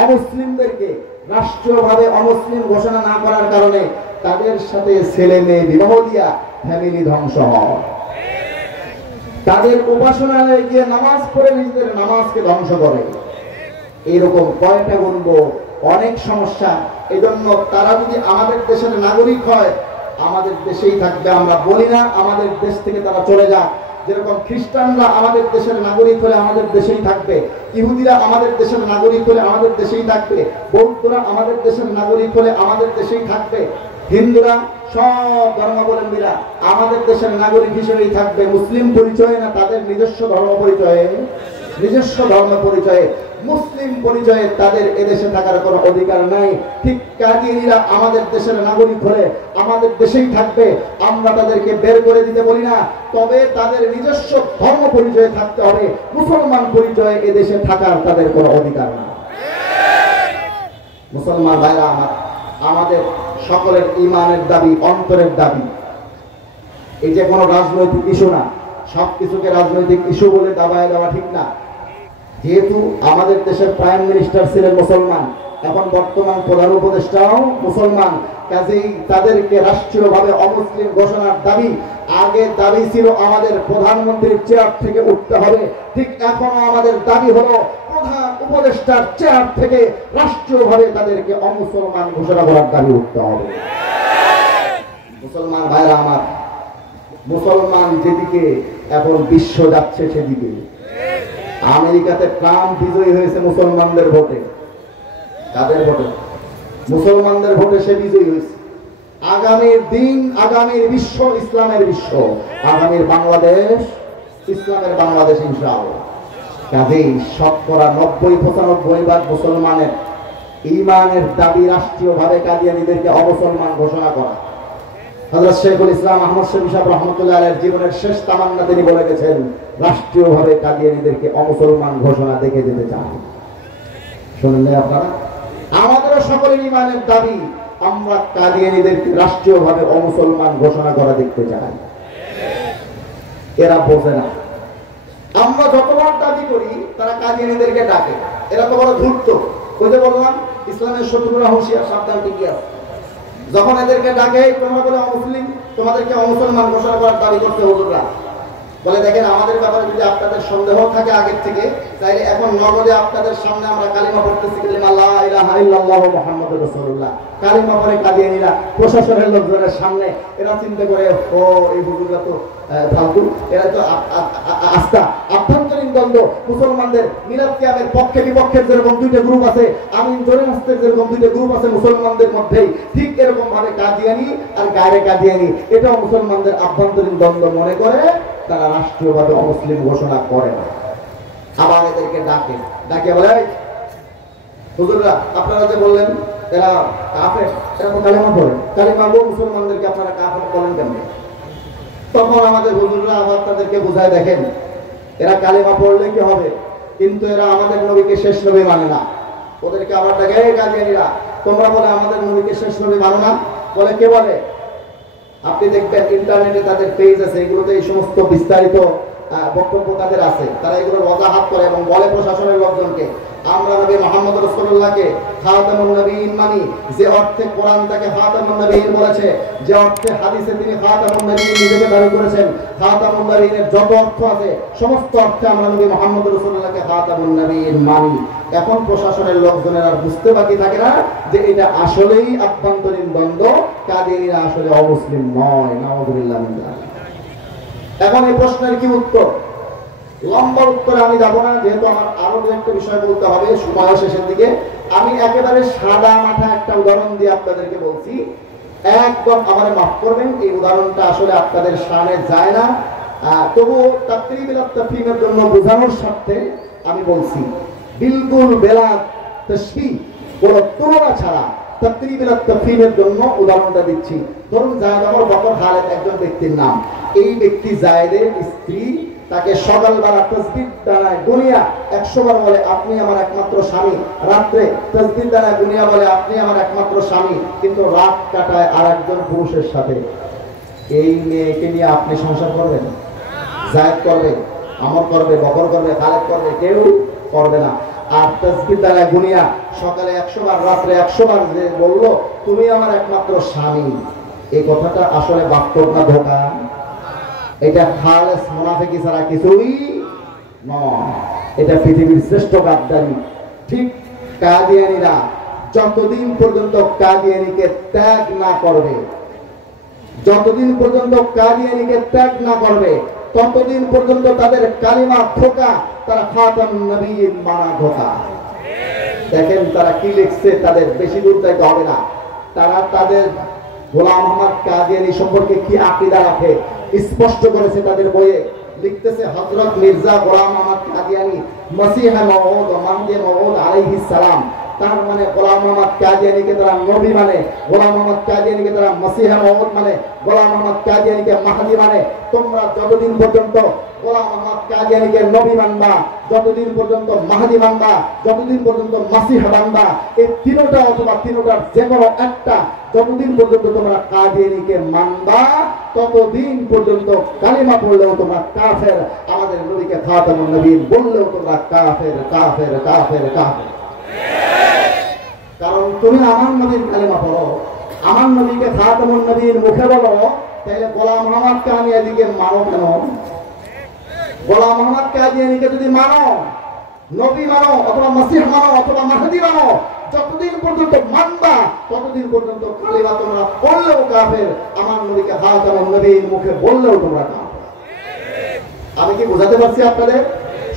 অমুসলিমদেরকে রাষ্ট্রীয়ভাবে অমুসলিম ঘোষণা না করার কারণে তাদের সাথে ছেলে মেয়ে বিবাহ দিয়া ফ্যামিলি ধ্বংস হয়। তাদের উপাসনালয়ে গিয়ে নামাজ পড়ে নিজেদের নামাজকে ধ্বংস করে। এইরকম কয়টা গুনবো, অনেক সমস্যা। এজন্য তারা যদি আমাদের দেশের নাগরিক হয় আমাদের দেশেই থাকবে। আমরা বলি না আমাদের দেশ থেকে তারা চলে যাক। যেরকম খ্রিস্টানরা আমাদের দেশের নাগরিক হলে আমাদের দেশেই থাকবে, ইহুদিরা আমাদের দেশের নাগরিক হলে আমাদের দেশেই থাকবে, বৌদ্ধরা আমাদের দেশের নাগরিক হলে আমাদের দেশেই থাকবে, হিন্দুরা সব ধর্মাবলম্বীরা আমাদের দেশের নাগরিক হিসেবেই থাকবে। মুসলিম পরিচয়ে না, তাদের নিজস্ব ধর্ম পরিচয়ে, নিজস্ব ধর্ম পরিচয়ে, মুসলিম পরিচয়ে তাদের এদেশে থাকার কোনো অধিকার নাই। ঠিক কাদিয়ানীরা আমাদের দেশের নাগরিক হলে আমাদের দেশেই থাকবে। আমরা তাদেরকে বের করে দিতে বলি না, তবে তাদের নিজস্ব ধর্ম পরিচয়ে থাকতে হবে। মুসলমান পরিচয়ে এদেশে থাকার তাদের কোনো অধিকার নাই। মুসলমান ভাইরা আমার, আমাদের সকলের ঈমানের দাবি, অন্তরের দাবি। এই যে কোনো রাজনৈতিক ইস্যু না, সবকিছুকে রাজনৈতিক ইস্যু বলে দাবায় দেওয়া ঠিক না। যেহেতু আমাদের দেশের প্রাইম মিনিস্টার ছিলেন মুসলমান, এখন বর্তমান প্রধান উপদেষ্টাও মুসলমান, কাজেই তাদেরকে রাষ্ট্রীয়ভাবে অমুসলিম ঘোষণার দাবি, আগে দাবি ছিল আমাদের প্রধানমন্ত্রীর চেয়ার থেকে উঠতে হবে, ঠিক এখনো আমাদের দাবি হলো প্রধান উপদেষ্টার চেয়ার থেকে রাষ্ট্রীয়ভাবে তাদেরকে অমুসলমান ঘোষণা করার দাবি উঠতে হবে। মুসলমান ভাইরা আমার, মুসলমান যেদিকে এখন বিশ্ব যাচ্ছে সেদিকে। আমেরিকাতে ট্রাম্প বিজয়ী হয়েছে মুসলমানদের ভোটে, কাদের ভোটে? মুসলমানদের ভোটে সে বিজয়ী হয়েছে। আগামীর দিন, আগামীর বিশ্ব ইসলামের বিশ্ব, আগামীর বাংলাদেশ ইসলামের বাংলাদেশ ইনশাআল্লাহ। কাজেই শতকরা 90-95 মুসলমানের ঈমানের দাবি রাষ্ট্রীয়ভাবে কাদিয়ানীদেরকে অমুসলমান ঘোষণা করা। হযরত শেখুল ইসলাম আহমদ শরীফ সাহেব রাহমাতুল্লাহ আলাইহির জীবনের শেষ তামান্না তিনি বলে গেছেন, রাষ্ট্রীয়ভাবে কাদিয়ানীদেরকে অমুসলমান ঘোষণা দেখে যেতে চান। শুনলেন আপনারা? আমাদেরও সকলের ঈমানের দাবি, আমরা কাদিয়ানীদেরকে রাষ্ট্রীয়ভাবে অমুসলমান ঘোষণা করা দেখতে চাই। এরা বোঝে না। আমরা যতবার দাবি করি তারা কাদিয়ানীদেরকে ডাকে। এরা তো বড় ধূর্ত। ওই যে বললাম ইসলামের শত্রুরা হুঁশিয়ার, সাবধান, টিকে আছে। যখন এদেরকে ডাকে তোমরা বলে অমুসলিম, তোমাদেরকে অমুসলমান ঘোষণা করার দাবি করতে হুজুররা বলে, দেখেন আমাদের ব্যাপারে যদি আপনাদের সন্দেহ থাকে আগের থেকে, তাইলে এখন নগদে আপনাদের সামনে আমরা কালিমা পড়তেছি, কালিমা লা ইলাহা ইল্লাল্লাহ মুহাম্মাদুর রাসূলুল্লাহ। কালিমা পড়ে কাদিয়ানীরা প্রশাসনের লোকজনের সামনে এরা চিন্তা করে, ও এই হুজুররা তো ফালতু, এরা তো আস্থা আভ্যন্তরীণ দ্বন্দ্ব। মুসলমানদের মিলাদ কিয়ামের পক্ষে বিপক্ষের যেরকম দুইটা গ্রুপ আছে, আমিন জোরে নাস্তের যেরকম দুইটা গ্রুপ আছে মুসলমানদের মধ্যেই, ঠিক এরকম ভাবে কাদিয়ানী আর গায়রে কাদিয়ানী এটাও মুসলমানদের আভ্যন্তরীণ দ্বন্দ্ব মনে করে তারা রাষ্ট্রীয়ভাবে অমুসলিম ঘোষণা করে না। আবার এদেরকে ডাকে বলে, হুজুররা আপনারা যে বললেন এরা কাফের, এরা তো কালিমা পড়ে, কালিমা গো মুসলমানদেরকে আপনারা কাফের বলেন কেন? তখন আমাদের হুজুররা আবার তাদেরকে বুঝায়, দেখেন এরা কালিমা পড়লে কি হবে, কিন্তু এরা আমাদের নবীকে শেষ নবী মানে না। ওদেরকে আবার ডাকে, কাদিয়ানীরা তোমরা বলে আমাদের নবীকে শেষ নবী মানো না। বলে কে বলে? আপনি দেখবেন ইন্টারনেটে তাদের পেজ আছে, এগুলোতে এই সমস্ত বিস্তারিত বক্তব্য তাদের আছে। তারা এগুলো ওয়াজাহাত করে এবং বলে প্রশাসনের লোকজনকে, আমরা নবী মুহাম্মদ রাসূলুল্লাহকে খাতামুন নবীয়িন মানি। যে অর্থে কোরআন তাকে খাতামুন নবীয়িন বলেছে, যে অর্থে হাদিসে তিনি খাতামুন নবীয়িন নিজেকে দাবি করেছেন, খাতামুন নবীয়িনের যত অর্থ আছে সমস্ত অর্থে আমরা নবী মুহাম্মদ রাসূলুল্লাহকে খাতামুন নবীয়িন মানি। এখন প্রশাসনের লোকজনের আর বুঝতে বাকি থাকে না যে এটা আসলেই আভ্যন্তরীণ দ্বন্দ্ব, কাদিয়ানীরা আসলে অমুসলিম নয়। নাউযুবিল্লাহ মিন যালিক। এখন এই প্রশ্নের কি উত্তর? লম্বা উত্তরে আমি যাব না, যেহেতু আমার আরো একটা বিষয় বলতে হবে সময় শেষের দিকে। আমি একেবারে সাদা মাথা একটা উদাহরণ দিয়ে আপনাদেরকে বলছি, একদম আমারে মাফ করবেন, এই উদাহরণটা আসলে আপনাদের শানে যায় না, তবু তাকরীবুল তাফহিমের জন্য বোঝানোর স্বার্থে আমি বলছি। বিলকুল বেলা তাশবিহ, কোনো তুলনা ছাড়া তাকরীবুল তাফহিমের জন্য উদাহরণটা দিচ্ছি। ধরুন যায়েদ ইবনে বকর খালেদ একজন ব্যক্তির নাম। এই ব্যক্তি যায়েদের স্ত্রী তাকে সকালবেলা তাসবিহ দানায় গুনিয়া 100 বার বলে আপনি আমার একমাত্র স্বামী, রাত্রে তাসবিহ দানায় গুনিয়া বলে আপনি আমার একমাত্র স্বামী, কিন্তু রাত কাটায় আরেকজন পুরুষের সাথে। এই মেয়েকে নিয়ে আপনি সংসার করবেন? যায়েদ করবে, আমর করবে, বকর করবে, খালেদ করবে? কেউ করবে না। আর তাসবিহ দানায় গুনিয়া সকালে 100 বার, রাত্রে 100 বার যে বললো তুমি আমার একমাত্র স্বামী, এই কথাটা আসলে বাস্তব না ধোঁকা? এটা খালেস মুনাফিকি ছাড়া কিছুই নয়, এটা পৃথিবীর শ্রেষ্ঠ গাদ্দারি। ঠিক কাদিয়ানীরা যতদিন পর্যন্ত কাদিয়ানীকে ত্যাগ না করবে, যতদিন পর্যন্ত কাদিয়ানীকে ত্যাগ না করবে, ততদিন পর্যন্ত তাদের কালিমা ধোঁকা, তারা খাতামুন নবীয়িন মানা ধোঁকা। দেখেন তারা কি লিখছে, তাদের বেশি দূর যাইতে হবে না। তারা তাদের গোলাম আহমদ কাদিয়ানী সম্পর্কে কি আকীদা রাখে স্পষ্ট করেছে তাদের বইয়ে। লিখতেছে হযরত মির্জা গোলাম আহমদ কাদিয়ানী মসিহ মওউদ ও মাহদি মওউদ আলাইহিস সালাম, তার মানে গোলাম আহমদ কাদিয়ানীকে তারা নবী মানে, গোলাম আহমদ কাদিয়ানীকে তারা মসিহ মওউদ মানে, গোলাম আহমদ কাদিয়ানীকে মাহদি মানে। তোমরা যতদিন পর্যন্ত গোলাম আহমদ কাদিয়ানীকে নবী মানবা, যতদিন পর্যন্ত মাহদি মানবা, যতদিন পর্যন্ত মাসিহ মানবা, এই তিনটা অথবা তিনটার যে কোনো একটা, যতদিন পর্যন্ত তোমরা কাদিয়ানীকে মানবা ততদিন পর্যন্ত কালিমা পড়লেও তোমরা কাফের, আমাদের নবীকে খাতামুন নবীয়িন বললেও তোমরা কাফের কাফের কাফের কাফের। কারণ তুমি আমার নবীর কালিমা পড়ো, আমার নবীকে খাতামুন নবীয়িন মুখে বলো, তাহলে গোলাম আহমদ কাদিয়ানীকে মানো কেন? গোলাম আহমদ কাদিয়ানীকে যদি মানো, নবী মানো অথবা মসিহ মানো অথবা মাহদি মানো, যতদিন পর্যন্ত মানবা ততদিন পর্যন্ত কালিমা তোমরা পড়লেও কাফের, আমার নবীকে খাতামুন নবীয়িন মুখে বললেও তোমরা কাফের। আমি কি বোঝাতে পারছি আপনাদের?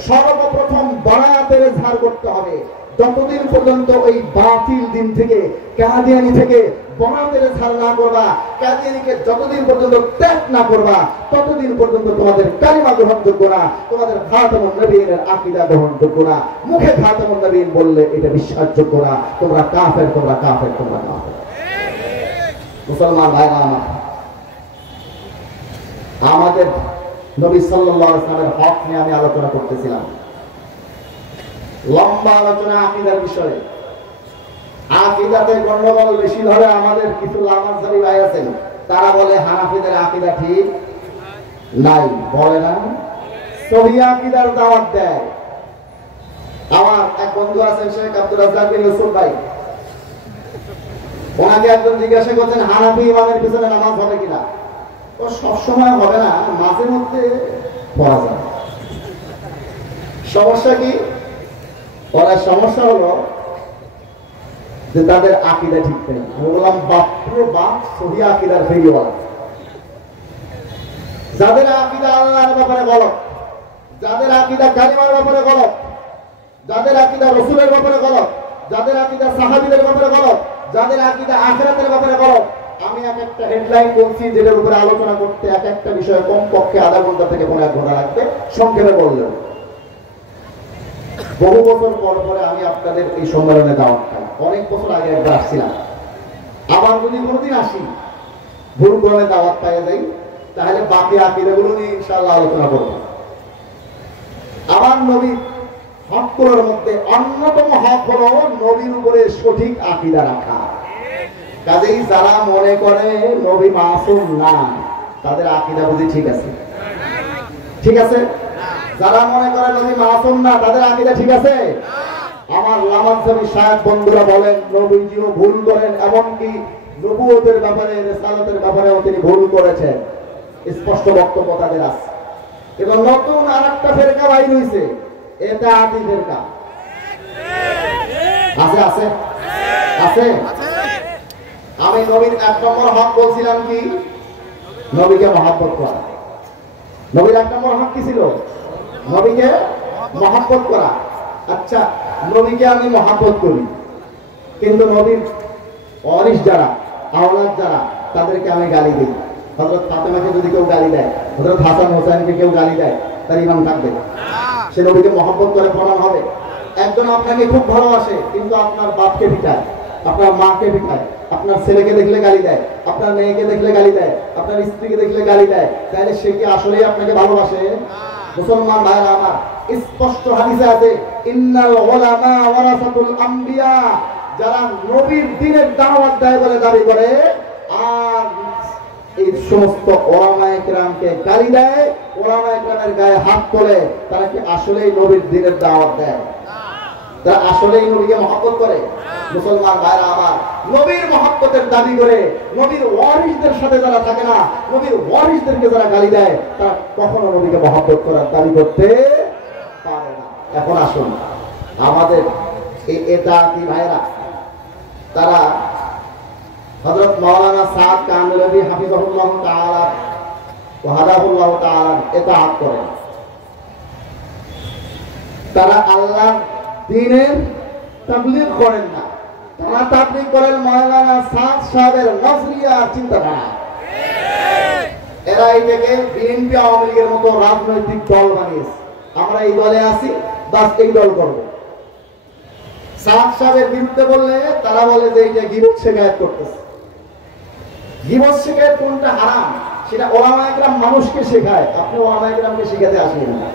সর্বপ্রথম বারায়াতের ইজহার করতে হবে। যতদিন পর্যন্ত এই বাতিল দিন থেকে, কাদিয়ানি থেকে বনাতের ছাড় না করবা, কাদিয়ানিকে যতদিন পর্যন্ত ত্যাগ না করবা, ততদিন পর্যন্ত তোমাদের কালিমা গ্রহণযোগ্য না, তোমাদের খাতামুন নবীনের আকীদা গ্রহণযোগ্য না। মুখে খাতামুন নবীন বললে এটা বিশ্বাসযোগ্য না। তোমরা কাফের, তোমরা কাফের, তোমরা কাফের। মুসলমান ভাইরা আমার, আমাদের নবী সাল্লাল্লাহু আলাইহি ওয়াসাল্লামের হক নিয়ে আমি আলোচনা করতেছিলাম। লম্বা আলোচনা আকীদার বিষয়ে। আকীদাতে গন্ডগোল বেশি ধরে আমাদের কিছু লামাযহাবী ভাই আছেন, তারা বলে হানাফিদের আকীদা ঠিক নাই, বলে না, সহিহ আকীদার দাওয়াত দেয়। আমার এক বন্ধু আছেন শেখ আব্দুর রাজ্জাক বিন ইউসুফ ভাই, ওনাকে একজন জিজ্ঞাসা করছেন হানাফি ইমামের পিছনে নামাজ হবে কিনা। ও সবসময় হবে না, মাঝে মধ্যে পড়া যায়। সমস্যা কি? ওনার সমস্যা হলো যে তাদের আকীদা ঠিক নেই। বললাম বাপরে বাপ, সহিহ আকীদার ফেরিওয়ালা। যাদের আকীদা আল্লাহর ব্যাপারে গলত, যাদের আকীদা কালিমার ব্যাপারে গলত, যাদের আকীদা রাসূলের ব্যাপারে গলত, যাদের আকীদা সাহাবীদের ব্যাপারে গলত, যাদের আকীদা আখিরাতের ব্যাপারে গলত। আমি এক একটা হেডলাইন বলছি যেটার উপরে আলোচনা করতে এক একটা বিষয়ে কমপক্ষে আধা ঘন্টা থেকে 1 ঘন্টা লাগবে। সংক্ষেপে বললেন, বহু বছর পর পরে আমি আপনাদের এই সম্মেলনে দাওয়াত পাই। অনেক বছর আগে একবার আসছিলাম, আবার যদি কোনোদিন আসি, ভুল ক্রমে দাওয়াত পাইয়া যাই, তাহলে বাকি আকীদাগুলো নিয়ে ইনশাআল্লাহ আলোচনা করব। আমার নবী হকগুলোর মধ্যে অন্যতম হক হলো নবীর উপরে সঠিক আকীদা রাখা। কাজেই যারা মনে করে নবী মাসুম না, তাদের আকীদা বুঝি ঠিক আছে? ঠিক আছে? যারা মনে করে নবী মাসুম না, তাদের আকীদা ঠিক আছে? আমার লামাযহাবী শায়েখ বন্ধুরা বলেন নবীজিও ভুল করেন, এমনকি নবুয়তের ব্যাপারে, রিসালাতের ব্যাপারেও তিনি ভুল করেছেন। স্পষ্ট বক্তব্য তাদের আছে। এবং নতুন আরেকটা ফেরকা বাইর হইছে, এটা আদি ফেরকা। আছে আছে আছে। আমি নবীর 1 নম্বর হক বলছিলাম কি? নবীকে মহব্বত করা। নবীর 1 নম্বর হক কি ছিল? নবীকে মহব্বত করা। আচ্ছা, নবীকে আমি মহব্বত করি, কিন্তু নবীর ওয়ারিস যারা, আওলাদ যারা, তাদেরকে আমি গালি দিই। হযরত ফাতেমাকে যদি কেউ গালি দেয়, হযরত হাসান হোসেনকে কেউ গালি দেয়, তার ইমান থাকবে? সে নবীকে মহব্বত করে প্রমাণ হবে? একজন আপনাকে খুব ভালোবাসে, কিন্তু আপনার বাপকে পিটায়, আপনার মাকে পিটায়, আপনার ছেলেকে দেখলে গালি দেয়, আপনার মেয়েকে দেখলে গালি দেয়, আপনার স্ত্রীকে দেখলে গালি দেয়, তাহলে সে কি আসলেই আপনাকে ভালোবাসে? মুসলমান ভাইরা আমার, স্পষ্ট হাদিসে আছে ইন্নাল উলামা ওয়ারাসাতুল আম্বিয়া। যারা নবীর দ্বীনের দাওয়াত দেয় বলে দাবি করে আর এই সমস্ত ওলামায়ে কেরামকে গালি দেয়, ওলামায়ে কেরামের গায়ে হাত তোলে, তারা কি আসলেই নবীর দ্বীনের দাওয়াত দেয়? তারা আসলেই নবীকে মহব্বত করে? মুসলমান ভাইরা আমার, নবীর মহব্বতের দাবি করে নবীর ওয়ারিসদের সাথে যারা থাকে না, নবীর ওয়ারিসদেরকে যারা গালি দেয়, তারা কখনো নবীকে মহব্বত করার দাবি করতে পারে না। এখন আসুন, আমাদের এই এতাআতি ভাইরা, তারা হযরত মাওলানা সাদ কামিলাবি হাফিজাহুল্লাহ তাআলা ওয়া হাদাহুল্লাহ তাআলা এতাআত করেন। তারা আল্লাহর দ্বীনের তাবলীগ করেন না, তারা তাবলীগ করেন মাওলানা সাদ সাহেবের নজরিয়া চিন্তাধারা। এরা এটাকে বিএনপি আওয়ামী লীগের মতো রাজনৈতিক দল বানিয়েছে। আমরা এই দলে আছি, বাস এই দল করব। সাদ সাহেবের বিরুদ্ধে বললে তারা বলে যে এটা গীবত শিকায়ত করতেছে। গীবত শিকায়ত কোনটা হারাম সেটা ওলামায়ে কেরাম মানুষকে শেখায়, আপনি ওলামায়ে কেরামকে শিখাতে আসেন না।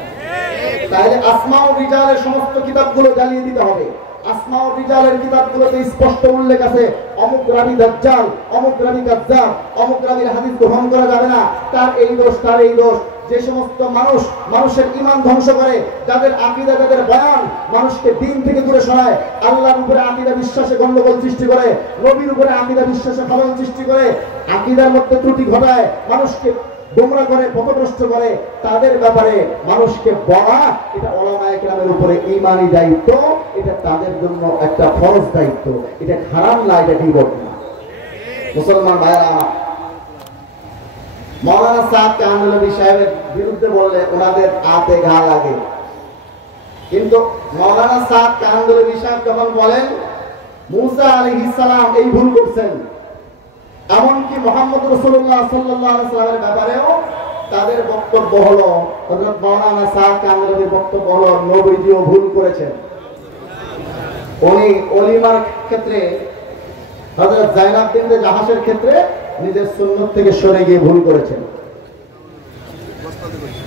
তাহলে আসমাউ রিজালের সমস্ত কিতাবগুলো জ্বালিয়ে দিতে হবে। আসমাউ রিজালের কিতাবগুলোতে স্পষ্ট উল্লেখ আছে অমুক রাবী দাজ্জাল, অমুক রাবী কাজ্জাব, অমুক রাবীর হাদিস গ্রহণ করা যাবে না, তার এই দোষ, তার এই দোষ। যে সমস্ত মানুষ মানুষের ঈমান ধ্বংস করে, যাদের আকীদা, যাদের বয়ান মানুষকে দ্বীন থেকে দূরে সরায়, আল্লাহর উপরে আকীদা বিশ্বাসে গন্ডগোল সৃষ্টি করে, নবীর উপরে আকীদা বিশ্বাসে খলল সৃষ্টি করে, আকীদার মধ্যে ত্রুটি ঘটায়, মানুষকে গোমরা করে, পথভ্রষ্ট করে, তাদের ব্যাপারে মানুষকে বলা এটা উলামায়ে কেরামের উপরে ঈমানি দায়িত্ব, এটা তাদের জন্য একটা ফরজ দায়িত্ব। এটা হারাম না, এটা গীবত না। মুসলমান ভাইরা, মাওলানা সাদ কামিলাবি সাহেবের বিরুদ্ধে বললে ওনাদের আতে ঘা লাগে, কিন্তু মাওলানা সাদ কান্দুলভি সাহেব যখন বলেন মুসা আলাইহিস সালাম এই ভুল করছেন, এমনকি মুহাম্মদ রাসূলুল্লাহ সাল্লাল্লাহু আলাইহি ওয়াসাল্লামের ব্যাপারেও তাদের বক্তব্য হলো, হযরত মাওলানা সাদ কান্দুলভির বক্তব্য হলো নবীজিও ভুল করেছেন। উনি ওলিমার ক্ষেত্রে হযরত যায়েনাব বিনতে জাহাসের ক্ষেত্রে নিজের সুন্নাত থেকে সরে গিয়ে ভুল করেছেন।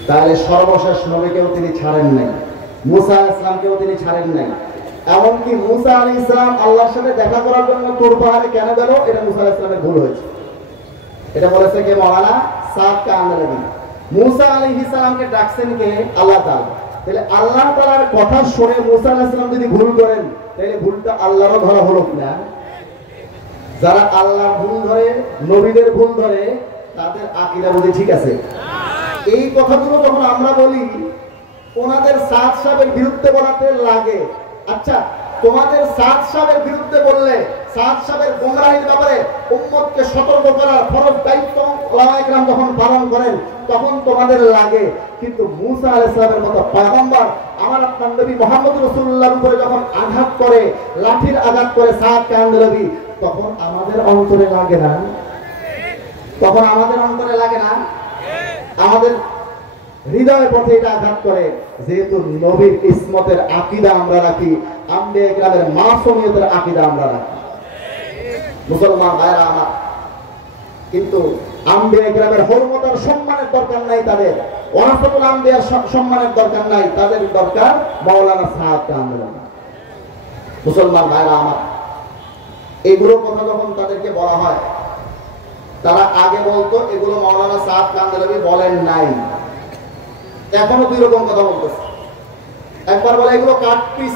তাহলে সর্বশেষ নবীকেও তিনি ছাড়েন নাই, মুসা আলাইহিস সালামকেও তিনি ছাড়েন নাই। এমনকি মুসা আলাইহিস সালাম আল্লাহর সাথে দেখা করার জন্য তুর পাহাড়ে কেন গেল, এটা মুসা আলাইহিস সালামের ভুল হয়েছে। এটা বলেছে কে? মাওলানা সাদ কান্দুলভি। মুসা আলাইহিস সালামকে ডাকছেন কে? আল্লাহ তাআলা। তাহলে আল্লাহ তাআলার কথা শুনে মুসা আলাইহিস সালাম যদি ভুল করেন, তাহলে ভুলটা আল্লাহরও ধরা হলো কিনা? যারা আল্লাহর ভুল ধরে, নবীদের ভুল ধরে, তাদের আকীদা বুঝি ঠিক আছে? এই কথাগুলো যখন আমরা বলি, ওনাদের সাদ সাহেবের বিরুদ্ধে বলাতে লাগে। আচ্ছা, তোমাদের সাদ সাহেবের বিরুদ্ধে বললে, সাদ সাহেবের গোমরাহির ব্যাপারে উম্মতকে সতর্ক করার ফরজ দায়িত্ব ওলামায়ে কেরাম যখন পালন করেন, তখন তোমাদের লাগে। কিন্তু মুসা আলাইহিস সালামের মতো পয়গম্বর, আমার আপনার নবী মুহাম্মদ রাসূলুল্লাহর উপরে যখন আঘাত করে, লাঠির আঘাত করে সাদ কান্দুলভি, তখন আমাদের অন্তরে লাগে না? তখন আমাদের অন্তরে লাগে না? আমাদের হৃদয়ের পথে এটা আঘাত করে। যেহেতু নবীর ইসমতের আকীদা আমরা রাখি, আম্বিয়া কেরামের মাসুমিয়তের আকীদা আমরা রাখি। মুসলমান ভাইরা আমার, কিন্তু আম্বিয়া কেরামের হুরমতের সম্মানের দরকার নাই, তাদের ওয়ারাসাতুল আম্বিয়ার সম্মানের দরকার নাই, তাদের দরকার মাওলানা সাদ কান্দুলভি। মুসলমান ভাইরা আমার, এগুলো কথা যখন তাদেরকে বলা হয়, তারা আগে বলতো এগুলো মাওলানা সাদ কান্দুলভি বলেন নাই। এখনো দুই রকম কথা বলতেছে। একবার বলে এগুলো কাট পিস,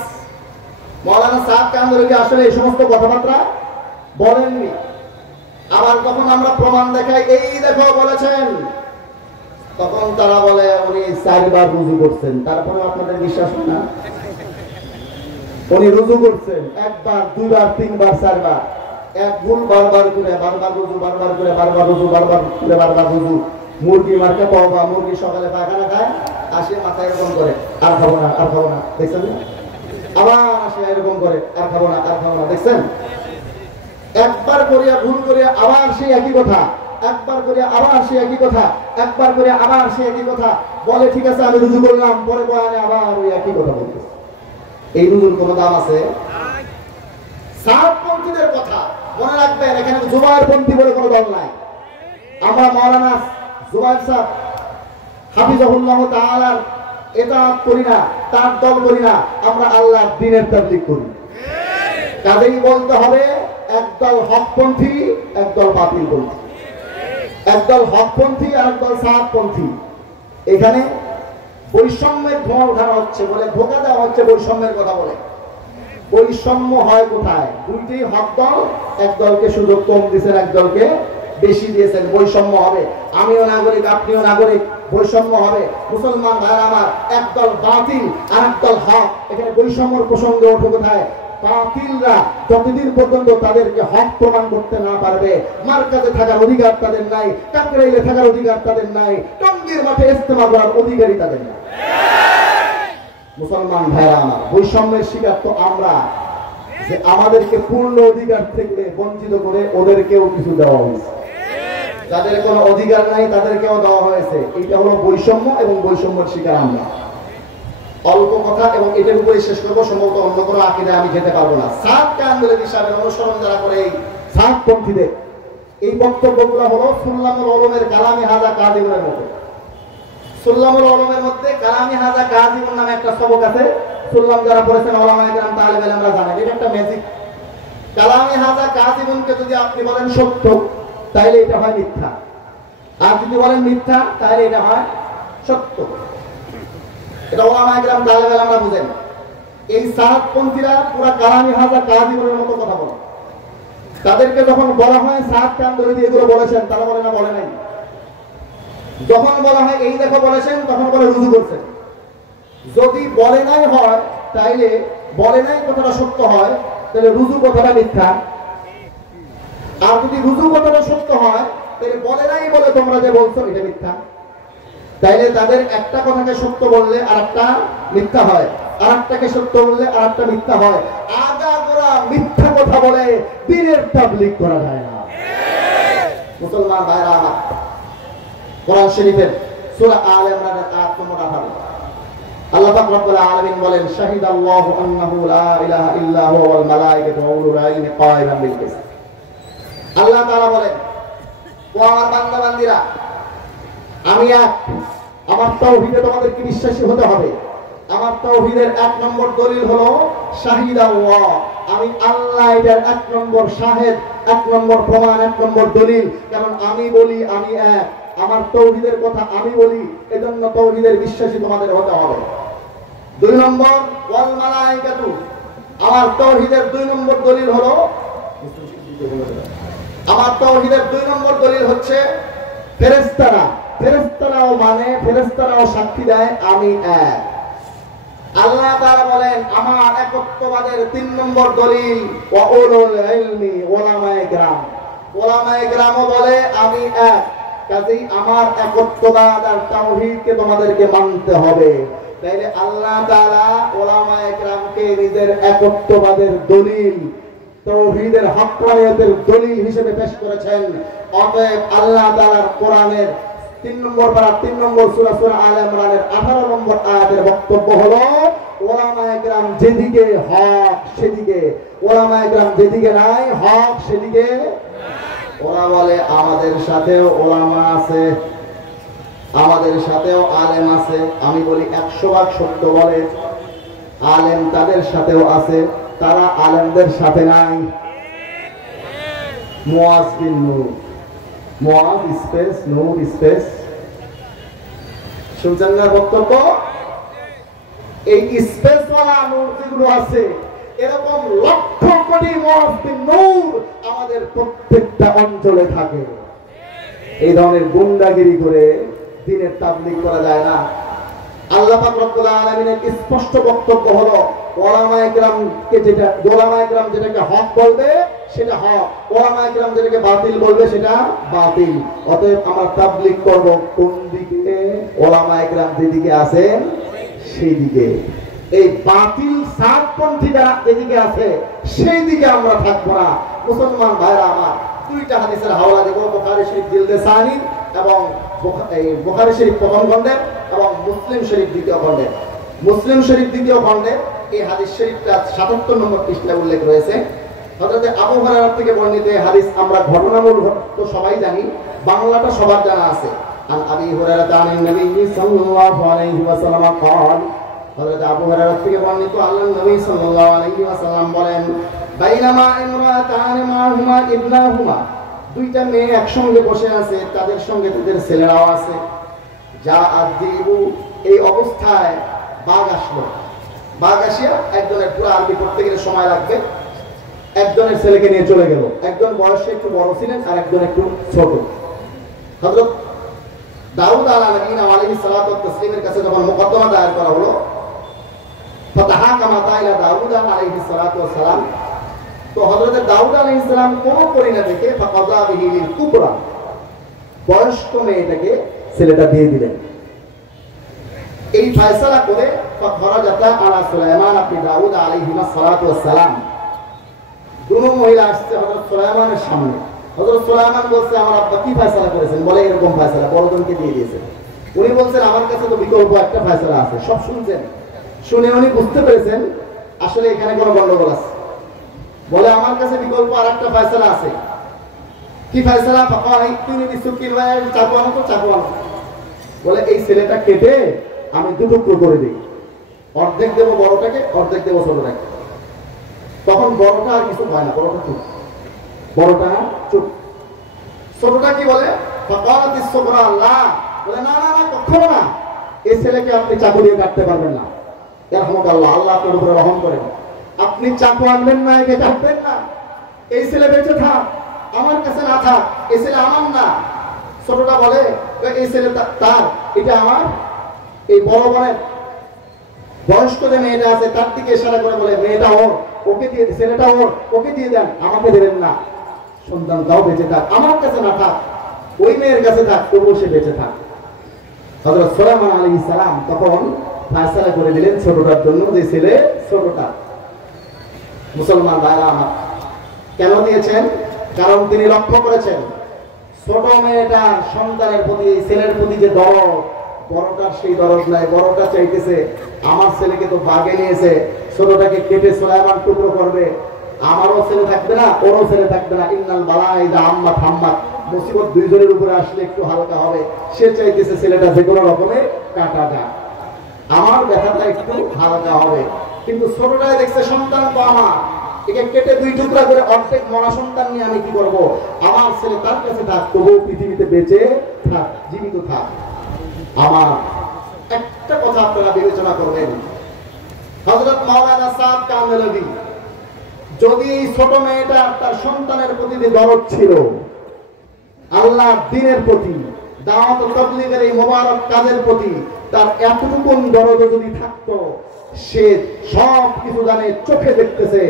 মাওলানা সাদ কান্দুলভি আসলে এই সমস্ত কথাবার্তা বলেননি। আবার যখন আমরা প্রমাণ দেখাই, এই দেখো বলেছেন, তখন তারা বলে উনি 4 বার রুজু করছেন। তারপরে আপনাদের বিশ্বাস হয় না? উনি রুজু করছেন 1 বার, 2 বার, 3 বার, 4 বার, এক ভুল বারবার করে, বারবার রুজু, বারবার করে, বারবার রুজু, বারবার করে, বারবার রুজু। মুরগি মার্কা পাওয়া, মুরগি সকালে পায়খানা খায়, আসে মাথায় এরকম করে, আর খাবো না, আর খাবো না, দেখছেন? আবার আসে এরকম করে, আর খাবো না, আর খাবো না, দেখছেন? একবার করিয়া ভুল করিয়া আবার সেই একই কথা, একবার করিয়া আবার সেই একই কথা, একবার করে আবার সেই একই কথা বলে। ঠিক আছে, আমি রুজু করলাম, পরে বয়ানে আবার ওই একই কথা বলতেছে। এই রুজুর কোনো দাম আছে? সাদপন্থীদের কথা মনে রাখবেন, এখানে জুবায়েরপন্থী বলে কোনো দল নাই। আমরা মাওলানা জুবায়ের সাহেব হাফিজাহুল্লাহ তাআলার ইতাআত করি না, তার দল করি না, আমরা আল্লাহর দ্বীনের তাবলীগ করি। কাজেই বলতে হবে, একদল হকপন্থী, একদল বাতিলপন্থী, একদল হকপন্থী আর একদল সাদপন্থী। এখানে বৈষম্যের ধোঁয়া উঠানো হচ্ছে বলে ধোঁকা দেওয়া হচ্ছে, বৈষম্যের কথা বলে। বৈষম্য হয় কোথায়? দুইটি হক দল, এক দলকে সুযোগ কম দিয়েছেন, এক দলকে বেশি দিয়েছেন, বৈষম্য হবে। আমিও নাগরিক, আপনিও নাগরিক, বৈষম্য হবে। মুসলমান ভাইরা আমার, একদল বাতিল আর একদল হক, এখানে বৈষম্যের প্রসঙ্গে ওঠে কোথায়? বাতিলরা যতদিন পর্যন্ত তাদেরকে হক প্রমাণ করতে না পারবে, মার্কাজে থাকার অধিকার তাদের নাই, কাকরাইলে থাকার অধিকার তাদের নাই, টঙ্গীর মাঠে ইস্তেমা করার অধিকারই তাদের নাই। মুসলমান ভাইরা আমার, বৈষম্যের শিকার তো আমরা, যে আমাদেরকে পূর্ণ অধিকার থেকে বঞ্চিত করে ওদেরকেও কিছু দেওয়া হয়েছে, যাদের কোনো অধিকার নাই তাদেরকেও দেওয়া হয়েছে। এইটা হলো বৈষম্য, এবং বৈষম্যের শিকার আমরা। অল্প কথা এবং এটার উপরে শেষ করবো, সম্ভবত অন্য কোনো আকীদা আমি যেতে পারবো না। সাদ কান্দুলভি সাহেবের অনুসরণ যারা করে, এই সাদপন্থীদের এই বক্তব্যগুলো হলো সুল্লামুল উলুমের কালামি হাজা কাযিমের মতো। সুল্লামুল উলুমের মধ্যে কালামি হাজা কাযিম নামে একটা সবক আছে। সুল্লাম যারা পড়েছেন উলামায়ে কেরাম, তালেবে ইলমরা জানেন, এটা একটা ম্যাজিক। কালামি হাজা কাযিমকে যদি আপনি বলেন সত্য, তাহলে এটা হয় মিথ্যা, আর যদি বলেন মিথ্যা, তাহলে এটা হয় সত্য। এটা উলামায়ে কেরাম, তালেবে ইলমরা বুঝেন। এই সাদপন্থীরা পুরা কালামি হাজা কাযিমের মতো কথা বলে। তাদেরকে যখন বলা হয় সাদ কান্দুলভি এগুলো বলেছেন, তারা বলে না, বলে নাই। যখন বলা হয় এই দেখো বলেছেন, তখন বলে রুজু করছেন। যদি বলে নাই হয়, তাইলে বলে নাই কথাটা সত্য হয়, তাহলে রুজু কথাটা মিথ্যা। আর যদি রুজু কথাটা সত্য হয়, তাহলে বলে নাই বলে তোমরা যে বলছো এটা মিথ্যা। তাইলে তাদের একটা কথাকে সত্য বললে আর একটা মিথ্যা হয়, আরেকটাকে সত্য বললে আরেকটা মিথ্যা হয়। আগাগোড়া মিথ্যা কথা বলে দ্বীনের তাবলীগ করা যায় না। মুসলমান ভাইরা আমার, কোরআন শরীফের সূরা আলে ইমরানের আয়াত নম্বর 18 আল্লাহ পাক রব্বুল আলামিন বলেন, শাহিদাল্লাহু আন্নাহু লা ইলাহা ইল্লা হুয়া ওয়াল মালায়েকাতু ওয়া উলুল ইলমি কায়িমান বিল কিসত। আল্লাহ তাআলা বলেন, ও আমার বান্দা বান্দীরা, আমি এক, আমার তাওহীদে তোমাদেরকে বিশ্বাসী হতে হবে। আমার তাওহীদের 1 নম্বর দলিল হলো শাহিদাল্লাহ, আমি আল্লাহ, এটার 1 নম্বর শাহেদ, 1 নম্বর প্রমাণ, 1 নম্বর দলিল। কারণ আমি বলি আমি এক, আমার তাওহীদের কথা আমি বলি, এজন্য তাওহীদের বিশ্বাসী তোমাদের হতে হবে। 2 নম্বর ওয়াল মালায়েকাতু, আমার তাওহীদের 2 নম্বর দলিল হলো, আমার তাওহীদের 2 নম্বর দলিল হচ্ছে ফেরেশতারা। ফেরেশতারাও মানে, ফেরেশতারাও সাক্ষী দেয় আমি এক। আল্লাহ তাআলা বলেন, আমার একত্ববাদের 3 নম্বর দলিল ওয়া উলুল ইলমি, ওলামায়ে কেরাম। ওলামায়ে কেরামও বলে আমি এক। কাজেই আমার একত্ববাদ আর তাওহীদকে তোমাদেরকে মানতে হবে। তাইলে আল্লাহ তাআলা ওলামায়ে কেরামকে নিজের একত্ববাদের দলিল, তাওহীদের হক্কানিয়তের দলিল হিসেবে পেশ করেছেন। অতএব আল্লাহ তাআলার কোরআনের 3 নম্বর পারা 3 নম্বর সূরা সূরা আলে ইমরানের 18 নম্বর আয়াতের বক্তব্য হলো, ওলামায়ে কেরাম যেদিকে হক সেদিকে, ওলামায়ে কেরাম যেদিকে নাই হক সেদিকে। ওরা বলে আমাদের সাথেও ওলামা আছে, আমাদের সাথেও আলেম আছে। আমি বলি 100 ভাগ সত্য বলে, আলেম তাদের সাথেও আছে, তারা আলেমদের সাথে নাই। মুআজ বিন নূর, মুআজ স্পেস নূর স্পেস, শুনছেন না বক্তব্য? এই স্পেস ওয়ালা নূর যেগুলো আছে, এরকম লক্ষ কোটি মুআজ বিন নূর আমাদের প্রত্যেকটা অঞ্চলে থাকে। এই ধরনের গুন্ডাগিরি করে দ্বীনের তাবলীগ করা যায় না। আল্লাহ পাক রব্বুল আলামিনের স্পষ্ট বক্তব্য হলো, ওলামায়ে কেরামকে ওলামায়ে কেরাম যেটাকে হক বলবে সেটা হক, ওলামায়ে কেরাম যেটাকে বাতিল বলবে সেটা বাতিল। অতএব আমরা তাবলীগ করব কোন দিকে? ওলামায়ে কেরাম যেদিকে আছেন সেই দিকে। এই বাতিল সাতপন্থী যারা যেদিকে আছে সেই দিকে আমরা থাকবো না। মুসলমান ভাইরা আমার, 2টা হাদিসের হাওলা দেব, বুখারী শরীফ জিলদে সানি এবং বুখারী শরীফ প্রথম খণ্ডে এবং মুসলিম শরীফ দ্বিতীয় খণ্ডে। মুসলিম শরীফ দ্বিতীয় খণ্ডে এই হাদিস শরীফটা 77 নম্বর পৃষ্ঠায় উল্লেখ রয়েছে। হযরত আবু হুরায়রা থেকে বর্ণিত এই হাদিস আমরা ঘটনামূলক তো সবাই জানি, বাংলাটা সবার জানা আছে। আন আবি হুরায়রা আন নবী সাল্লাল্লাহু আলাইহি ওয়াসাল্লাম قال, হযরত আবু হুরায়রা থেকে বর্ণিত আল্লাহর নবী সাল্লাল্লাহু আলাইহি ওয়াসাল্লাম বলেন, বাইনামা ইমরাতান মাহুমা ইবনাহুমা, 2টা মেয়ে একসঙ্গে বসে আছে, তাদের সঙ্গে তাদের ছেলেরাও আছে। যা আদিবু, এই অবস্থায় বাঘ আসলো। বাঘ আসিয়া একজনের, পুরো আরবি পড়তে গেলে সময় লাগবে, একজনের ছেলেকে নিয়ে চলে গেল। একজন বয়সে একটু বড় ছিলেন আর একজন একটু ছোট। হযরত দাউদ আলাইহিস সালাতু ওয়াত তাসলিমের কাছে যখন মুকদ্দমা দায়ের করা হলো, ফাতাহাকামা ইলা দাউদ আলাইহিস সালাতু ওয়াস সালাম, তো হযরত দাউদ আলাইহিস সালাম কোন পরিণা দেখে ফাকাযা বিহি লিল কুবরা, বয়স্ক মেয়েটাকে ছেলেটা দিয়ে দিলেন। এই ফয়সালা করে ফাখরাজাতা আলা সুলাইমান ইবনে দাউদ আলাইহিস সালাতু ওয়াস সালাম, দুনো মহিলা আসছে হযরত সুলাইমানের সামনে। হযরত সুলাইমান বলছে, আমার আব্বা কি ফয়সালা করেছেন? বলে এরকম ফয়সালা, বড়জনকে দিয়ে দিয়েছেন। উনি বলছেন, আমার কাছে তো বিকল্প একটা ফয়সালা আছে। সব শুনছেন, শুনে উনি বুঝতে পেরেছেন আসলে এখানে কোনো গন্ডগোল আছে। বলে আমার কাছে বিকল্প আরেকটা ফয়সালা আছে। কি ফয়সালা? ফাকাহিতুনি বিসুকিল ওয়া চাকু আনো তো চাকু আনো। বলে এই ছেলেটা কেটে আমি 2 টুকরো করে দিই, অর্ধেক দেব বড়টাকে, অর্ধেক দেব ছোটটাকে। তখন বড়টা আর কিছু হয় না, বড়টা চুপ, বড়টা চুপ। ছোটটা কি বলে? ফাকালাতিস সুবরা আল্লাহ, বলে না না না, কখনো না, এই ছেলেকে আপনি চাকু দিয়ে কাটতে পারবেন না। রাহমাতুল্লাহ, আল্লাহ আপনার উপরে রহম করেন। আপনি চাকু আনবেন না, একে কাটবেন না। এই ছেলে বেঁচে থাক, আমার কাছে না থাক, এই ছেলে আমার না। ছোটটা বলে এই ছেলে তার, এটা আমার। এই বড় বোনের বয়স্ক যে মেয়েটা আছে তার দিকে ইশারা করে বলে, মেয়েটা ওর, ওকে দিয়ে, ছেলেটা ওর, ওকে দিয়ে দেন, আমাকে দেবেন না। সন্তানটাও বেঁচে থাক, আমার কাছে না থাক, ওই মেয়ের কাছে থাক, তবুও সে বেঁচে থাক। হযরত সুলাইমান আলাইহিস সালাম তখন ফয়সালা করে দিলেন ছোটটার জন্য, যে ছেলে ছোটটা। মুসলমান ভাইরা আমার, কেন দিয়েছেন? কারণ তিনি লক্ষ্য করেছেন ছোট মেয়েটার সন্তানের প্রতি, এই ছেলের প্রতি যে দরদ, বড়টার সেই দরদ নাই। বড়টা চাইতেছে আমার ছেলেকে তো বাগে নিয়েছে, ছোটটাকে কেটে সুলাইমান টুকরো করবে, আমারও ছেলে থাকবে না, ওরও ছেলে থাকবে না। ইন্নাল বালাইদা আম্মা থাম্মাত, মুসিবত দুইজনের উপরে আসলে একটু হালকা হবে। সে চাইতেছে ছেলেটা যে কোনো রকমে কাটা যাক, আমার ব্যথাটা একটু হালকা হবে। কিন্তু ছোটটাই দেখছে সন্তান তো আমার, একে কেটে দুই টুকরা করে অর্ধেক মরা সন্তান নিয়ে আমি কি করব? আমার ছেলে তার কাছে থাক, তবুও পৃথিবীতে বেঁচে থাক, জীবিত থাক। আমার একটা কথা আপনারা বিবেচনা করবেন, হযরত মাওলানা সাদ কামনেলভী, যদি এই ছোট মেয়েটা তার সন্তানের প্রতি দরদ ছিল, আল্লাহর দ্বীনের প্রতি, দাওয়াত ও তাবলীগের এই মোবারক কাজের প্রতি তার এতটুকু দরদ যদি থাকতো, সে সব কিছু জানে, চোখে দেখতেছে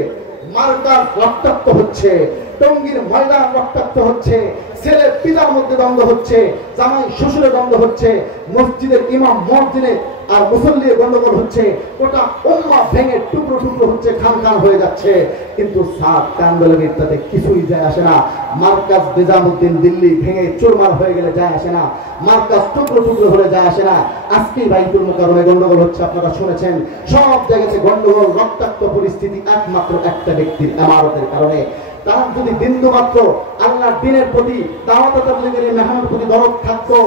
মার্কার রক্তাক্ত হচ্ছে, টঙ্গীর ময়দান রক্তাক্ত হচ্ছে, ছেলে পিতার মধ্যে দ্বন্দ্ব হচ্ছে, জামাই শ্বশুরের দ্বন্দ্ব হচ্ছে, মসজিদের ইমাম মুয়াজ্জিনের আর মুসল্লির গন্ডগোল হচ্ছে, গোটা উম্মাহ ভেঙে টুকরো টুকরো হচ্ছে, খান খান হয়ে যাচ্ছে। কিন্তু সাদ কামনেলভীর তাতে কিছুই যায় আসে না। মার্কাজ নিজামউদ্দিন দিল্লি ভেঙে চুরমার হয়ে গেলে যায় আসে না, মার্কাজ টুকরো টুকরো হলে যায় আসে না। আজকেই বাইতুল মুকাররমে গন্ডগোল হচ্ছে, আপনারা শুনেছেন, সব জায়গাতে গন্ডগোল, রক্তাক্ত পরিস্থিতি একমাত্র একটা ব্যক্তির ইমারতের কারণে। তার যদি বিন্দু মাত্র আল্লাহর দ্বীনের প্রতি, দাওয়াত ও তাবলীগের মেহনতের প্রতি দরদ থাকতো,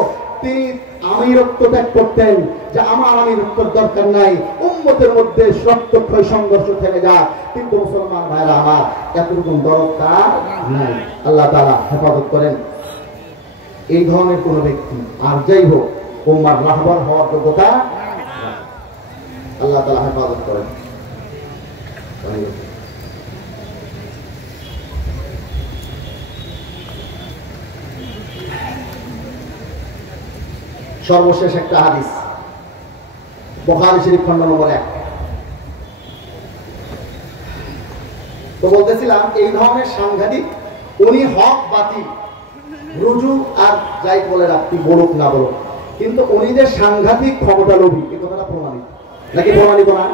তিনি আমিরত্ব ত্যাগ করতেন, যে আমার আমিরত্বের দরকার নাই, উম্মতের মধ্যে রক্তক্ষয় সংঘর্ষ থেমে যাক। কিন্তু মুসলমান ভাইরা আমার, এতটুকু দরদ তার নাই। আল্লাহ তাআলা হেফাজত করেন এই ধরনের কোন ব্যক্তি, আর যাই হোক উম্মার রাহবার হওয়ার যোগ্যতা আল্লাহ তাআলা হেফাজত করেন। সর্বশেষ একটা হাদিস, বুখারী শরীফ খণ্ড নম্বর 1। তো বলতেছিলাম এই ধরনের সাংঘাতিক, উনি হক বাতিল রুজু আর যাই বলে রাখতে বলুক না বলুক, কিন্তু উনি যে সাংঘাতিক ক্ষমতা লোভী, এই কথাটা প্রমাণিত নাকি প্রমাণিত না?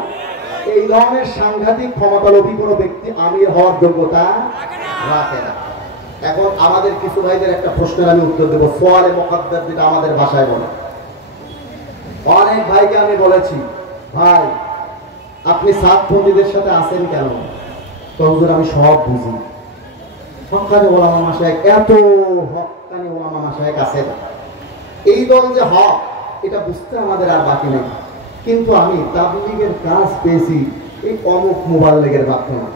এই ধরনের সাংঘাতিক ক্ষমতা লোভী কোনো ব্যক্তি আমির হওয়ার যোগ্যতা রাখে না। এখন আমাদের কিছু ভাইদের একটা প্রশ্নের আমি উত্তর দেবো, সোয়ালে মুকাদ্দার, যেটা আমাদের ভাষায় বলে। অনেক ভাইকে আমি বলেছি, ভাই আপনি সাতপন্থীদের সাথে আছেন কেন? তো হুজুর আমি সব বুঝি, হক্কানি ওলামা মাশায়েখ, এত হক্কানি ওলামা মাশায়েখ আছেন, এই দল যে হক এটা বুঝতে আমাদের আর বাকি নেই। কিন্তু আমি তাবলীগের কাজ পেয়েছি এই অমুক মুবাল্লিগের মাধ্যমে,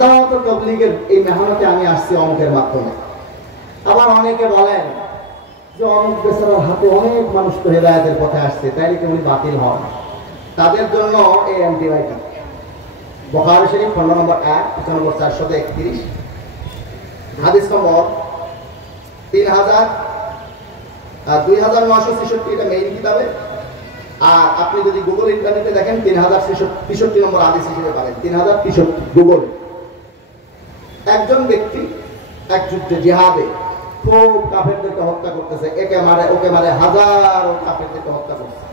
দাওয়াত ও তাবলীগের এই মেহনতে আমি আসছি অমুকের মাধ্যমে। আবার অনেকে বলেন যে অমুক বেচারার হাতে অনেক মানুষ তো হেদায়েতের পথে আসছে, তাইলে কি উনি বাতিল হন? তাদের জন্য এই অ্যান্টিবায়োটিক। বুখারী শরীফ খণ্ড নম্বর 1 পৃষ্ঠা নম্বর 431, হাদিস নম্বর 2963, এটা মেইন কিতাবে। আর আপনি যদি গুগল ইন্টারনেটে দেখেন 3063 নম্বর হাদিস হিসেবে পাবেন, 3063 গুগল। একজন ব্যক্তি এক যুদ্ধে জিহাদে খুব কাফেরদেরকে হত্যা করতেছে, একে মারে ওকে মারে, হাজারো কাফেরদেরকে হত্যা করছে,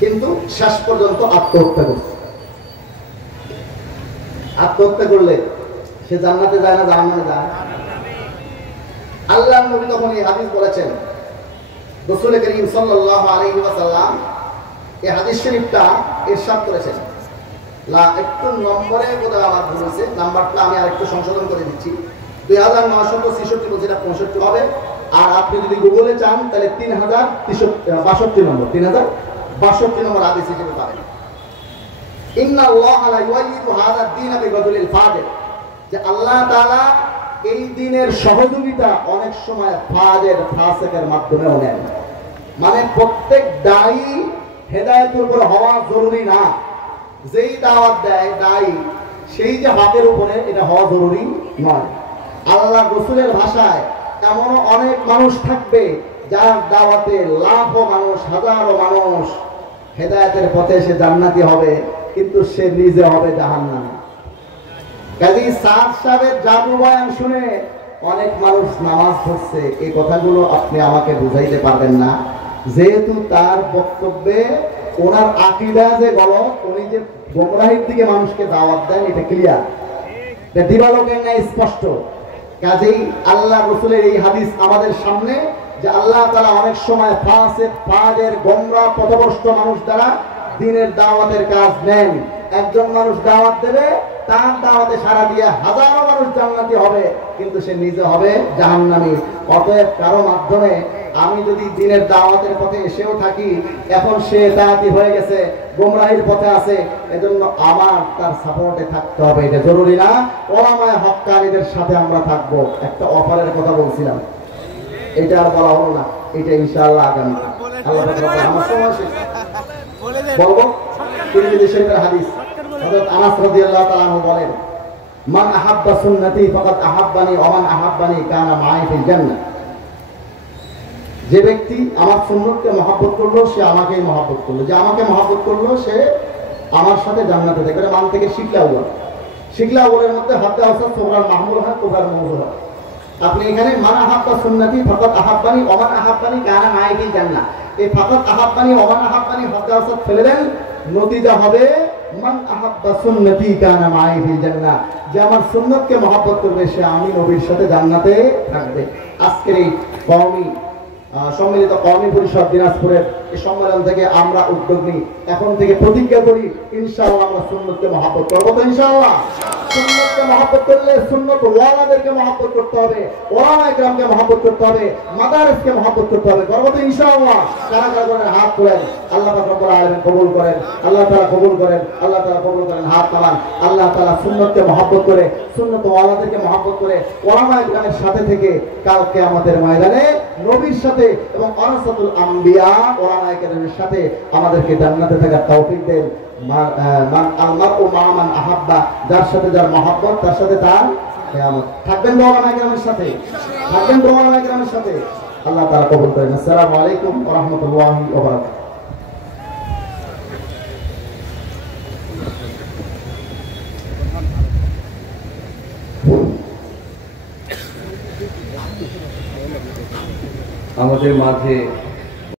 কিন্তু শেষ পর্যন্ত আত্মহত্যা করছে। আত্মহত্যা করলে সে জান্নাতে যায় না জাহান্নামে যায়? আল্লাহর নবী তখন এই হাদিস বলেছেন, রাসূল করিম সাল্লাল্লাহু আলাইহি ওয়াসাল্লাম এই হাদিস শরীফটা ইরশাদ করেছেন। একটু নম্বরে বোধহয় আমার ভুল হয়েছে, নাম্বারটা আমি আরেকটু সংশোধন করে দিচ্ছি। 2963 বলছে, এটা 65 হবে। আর আপনি যদি গুগলে চান তাহলে 3062 নম্বর, 3062 নম্বর হাদিস হিসেবে পাবেন। ইন্নাল্লাহা লা ইউআইয়িদু হাযা দ্বীন বিরাজুলিল ফাজির, যে আল্লাহ তাআলা এই দ্বীনের সহযোগিতা অনেক সময় ফাজির ফাসিকের মাধ্যমেও নেন। মানে প্রত্যেক দায়ী হেদায়েতের উপর হওয়া জরুরি না, যেই দাওয়াত দেয় দায়ী সেই যে হাতের উপরে এটা হওয়া জরুরি নয়। আল্লাহ রাসূলের ভাষায় এমন অনেক মানুষ থাকবে যার দাওয়াতে লাখো মানুষ, হাজারো মানুষ হেদায়েতের পথে সে জান্নাতি হবে, কিন্তু সে নিজে হবে জাহান্নামী। কাজী সাদ সাহেবের জাদু বয়ান শুনে অনেক মানুষ নামাজ পড়ছে, এই কথাগুলো আপনি আমাকে বুঝাইতে পারবেন না। যেহেতু তার বক্তব্যে ওনার আকীদা যে গলত, উনি যে গোমরাহির দিকে মানুষকে দাওয়াত দেন, এটা ক্লিয়ার, এটা দিবালোকের ন্যায় স্পষ্ট। কাজেই আল্লাহ রসুলের এই হাদিস আমাদের সামনে যে আল্লাহ তাআলা অনেক সময় ফাসিক, ফাজের, গোমরাহ, পথভ্রষ্ট মানুষ দ্বারা দ্বীনের দাওয়াতের কাজ নেন। একজন মানুষ দাওয়াত দেবে, তার দাওয়াতে সাড়া দিয়ে হাজারো মানুষ জান্নাতি হবে, কিন্তু সে নিজে হবে জাহান্নামী। অতএব কারো মাধ্যমে আমি যদি দ্বীনের দাওয়াতের পথে এসেও থাকি, এখন সে দাওয়াতি হয়ে গেছে, গোমরাহির পথে আছে, এজন্য আমার তার সাপোর্টে থাকতে হবে, এটা জরুরি না? ওলামায়ে হক্কানীদের সাথে আমরা থাকবো। একটা অফারের কথা বলছিলাম, এটা আর বলা হলো না, এটা ইনশাআল্লাহ আগামী আল্লাহ তাআলা আমার সময় শেষ বলবো। তিরমিজি শরীফের হাদিস, হযরত আনাস রাদিয়াল্লাহু তাআলা আনহু বলেন, মান আহাব্বা সুন্নতি ফাকাদ আহাব্বানি ওয়া মান আহাব্বানি কানা মাই ফিল জান্নাহ। যে ব্যক্তি আমার সুন্নতকে মহব্বত করলো, সে আমাকেই মহব্বত করলো। যে আমাকে মহব্বত করলো, সে আমার সাথে জান্নাতে থাকবে। মান থেকে শিখলাউলের মধ্যে হাদ্দা হাসান সোহরাল মাহমুল হক কোবরার মওজুদ। আপনি এখানে মান আহাব্বা সুন্নতি ফাকাদ আহাব্বানি ওয়া মান আহাব্বানি কানা মাই ফিল জান্নাহ, এই ফাকাদ আহাব্বানি ওয়া মান আহাব্বানি হাদ্দা হাসান ফেলে দেন, নতিজা হবে মান আহাব্বা সুন্নতি কানা মাই ফিল জান্নাহ। যে আমার সুন্নতকে মহব্বত করবে, সে আমি নবীর সাথে জান্নাতে থাকবে। আজকের এই কওমি সম্মিলিত কওমি পরিষদ দিনাজপুরের এই সম্মেলন থেকে আমরা উদ্যোগ নিই, এখন থেকে প্রতিজ্ঞা করি ইনশাআল্লাহ আমরা সুন্নতকে মহব্বত করবো। তো ইনশাআল্লাহ সুন্নতকে মহব্বত করলে সুন্নত ওয়ালাদেরকে মহব্বত করতে হবে, ওলামায়ে কেরামকে মহব্বত করতে হবে, মাদারিসকে মহব্বত করতে হবে। করবো তো ইনশাআল্লাহ? কারা কারা করেন হাত তোলেন, আল্লাহ পাক রব্বুল আলামিন কবুল করেন, আল্লাহ তাআলা কবুল করেন, আল্লাহ তাআলা কবুল করেন। হাত নামান। আল্লাহ তাআলা সুন্নতকে মহব্বত করে, সুন্নত ওয়ালাদেরকে মহব্বত করে, ওলামায়ে কেরামের সাথে থেকে কাল কিয়ামতের ময়দানে নবীর সাথে এবং ওয়ারাসাতুল আম্বিয়া ওলামায়ে কেরামের সাথে আমাদেরকে জান্নাতে থাকার তৌফিক দেন। যার সাথে যার মহব্বত, তার সাথে তার কিয়ামত। থাকবেন ওলামায়ে কেরামের সাথে, থাকবেন ওলামায়ে কেরামের সাথে। আল্লাহ তাআলা কবুল করেন। আসসালামু আলাইকুম ওয়া রাহমাতুল্লাহি ওয়া বারাকাতুহু। আমাদের মাঝে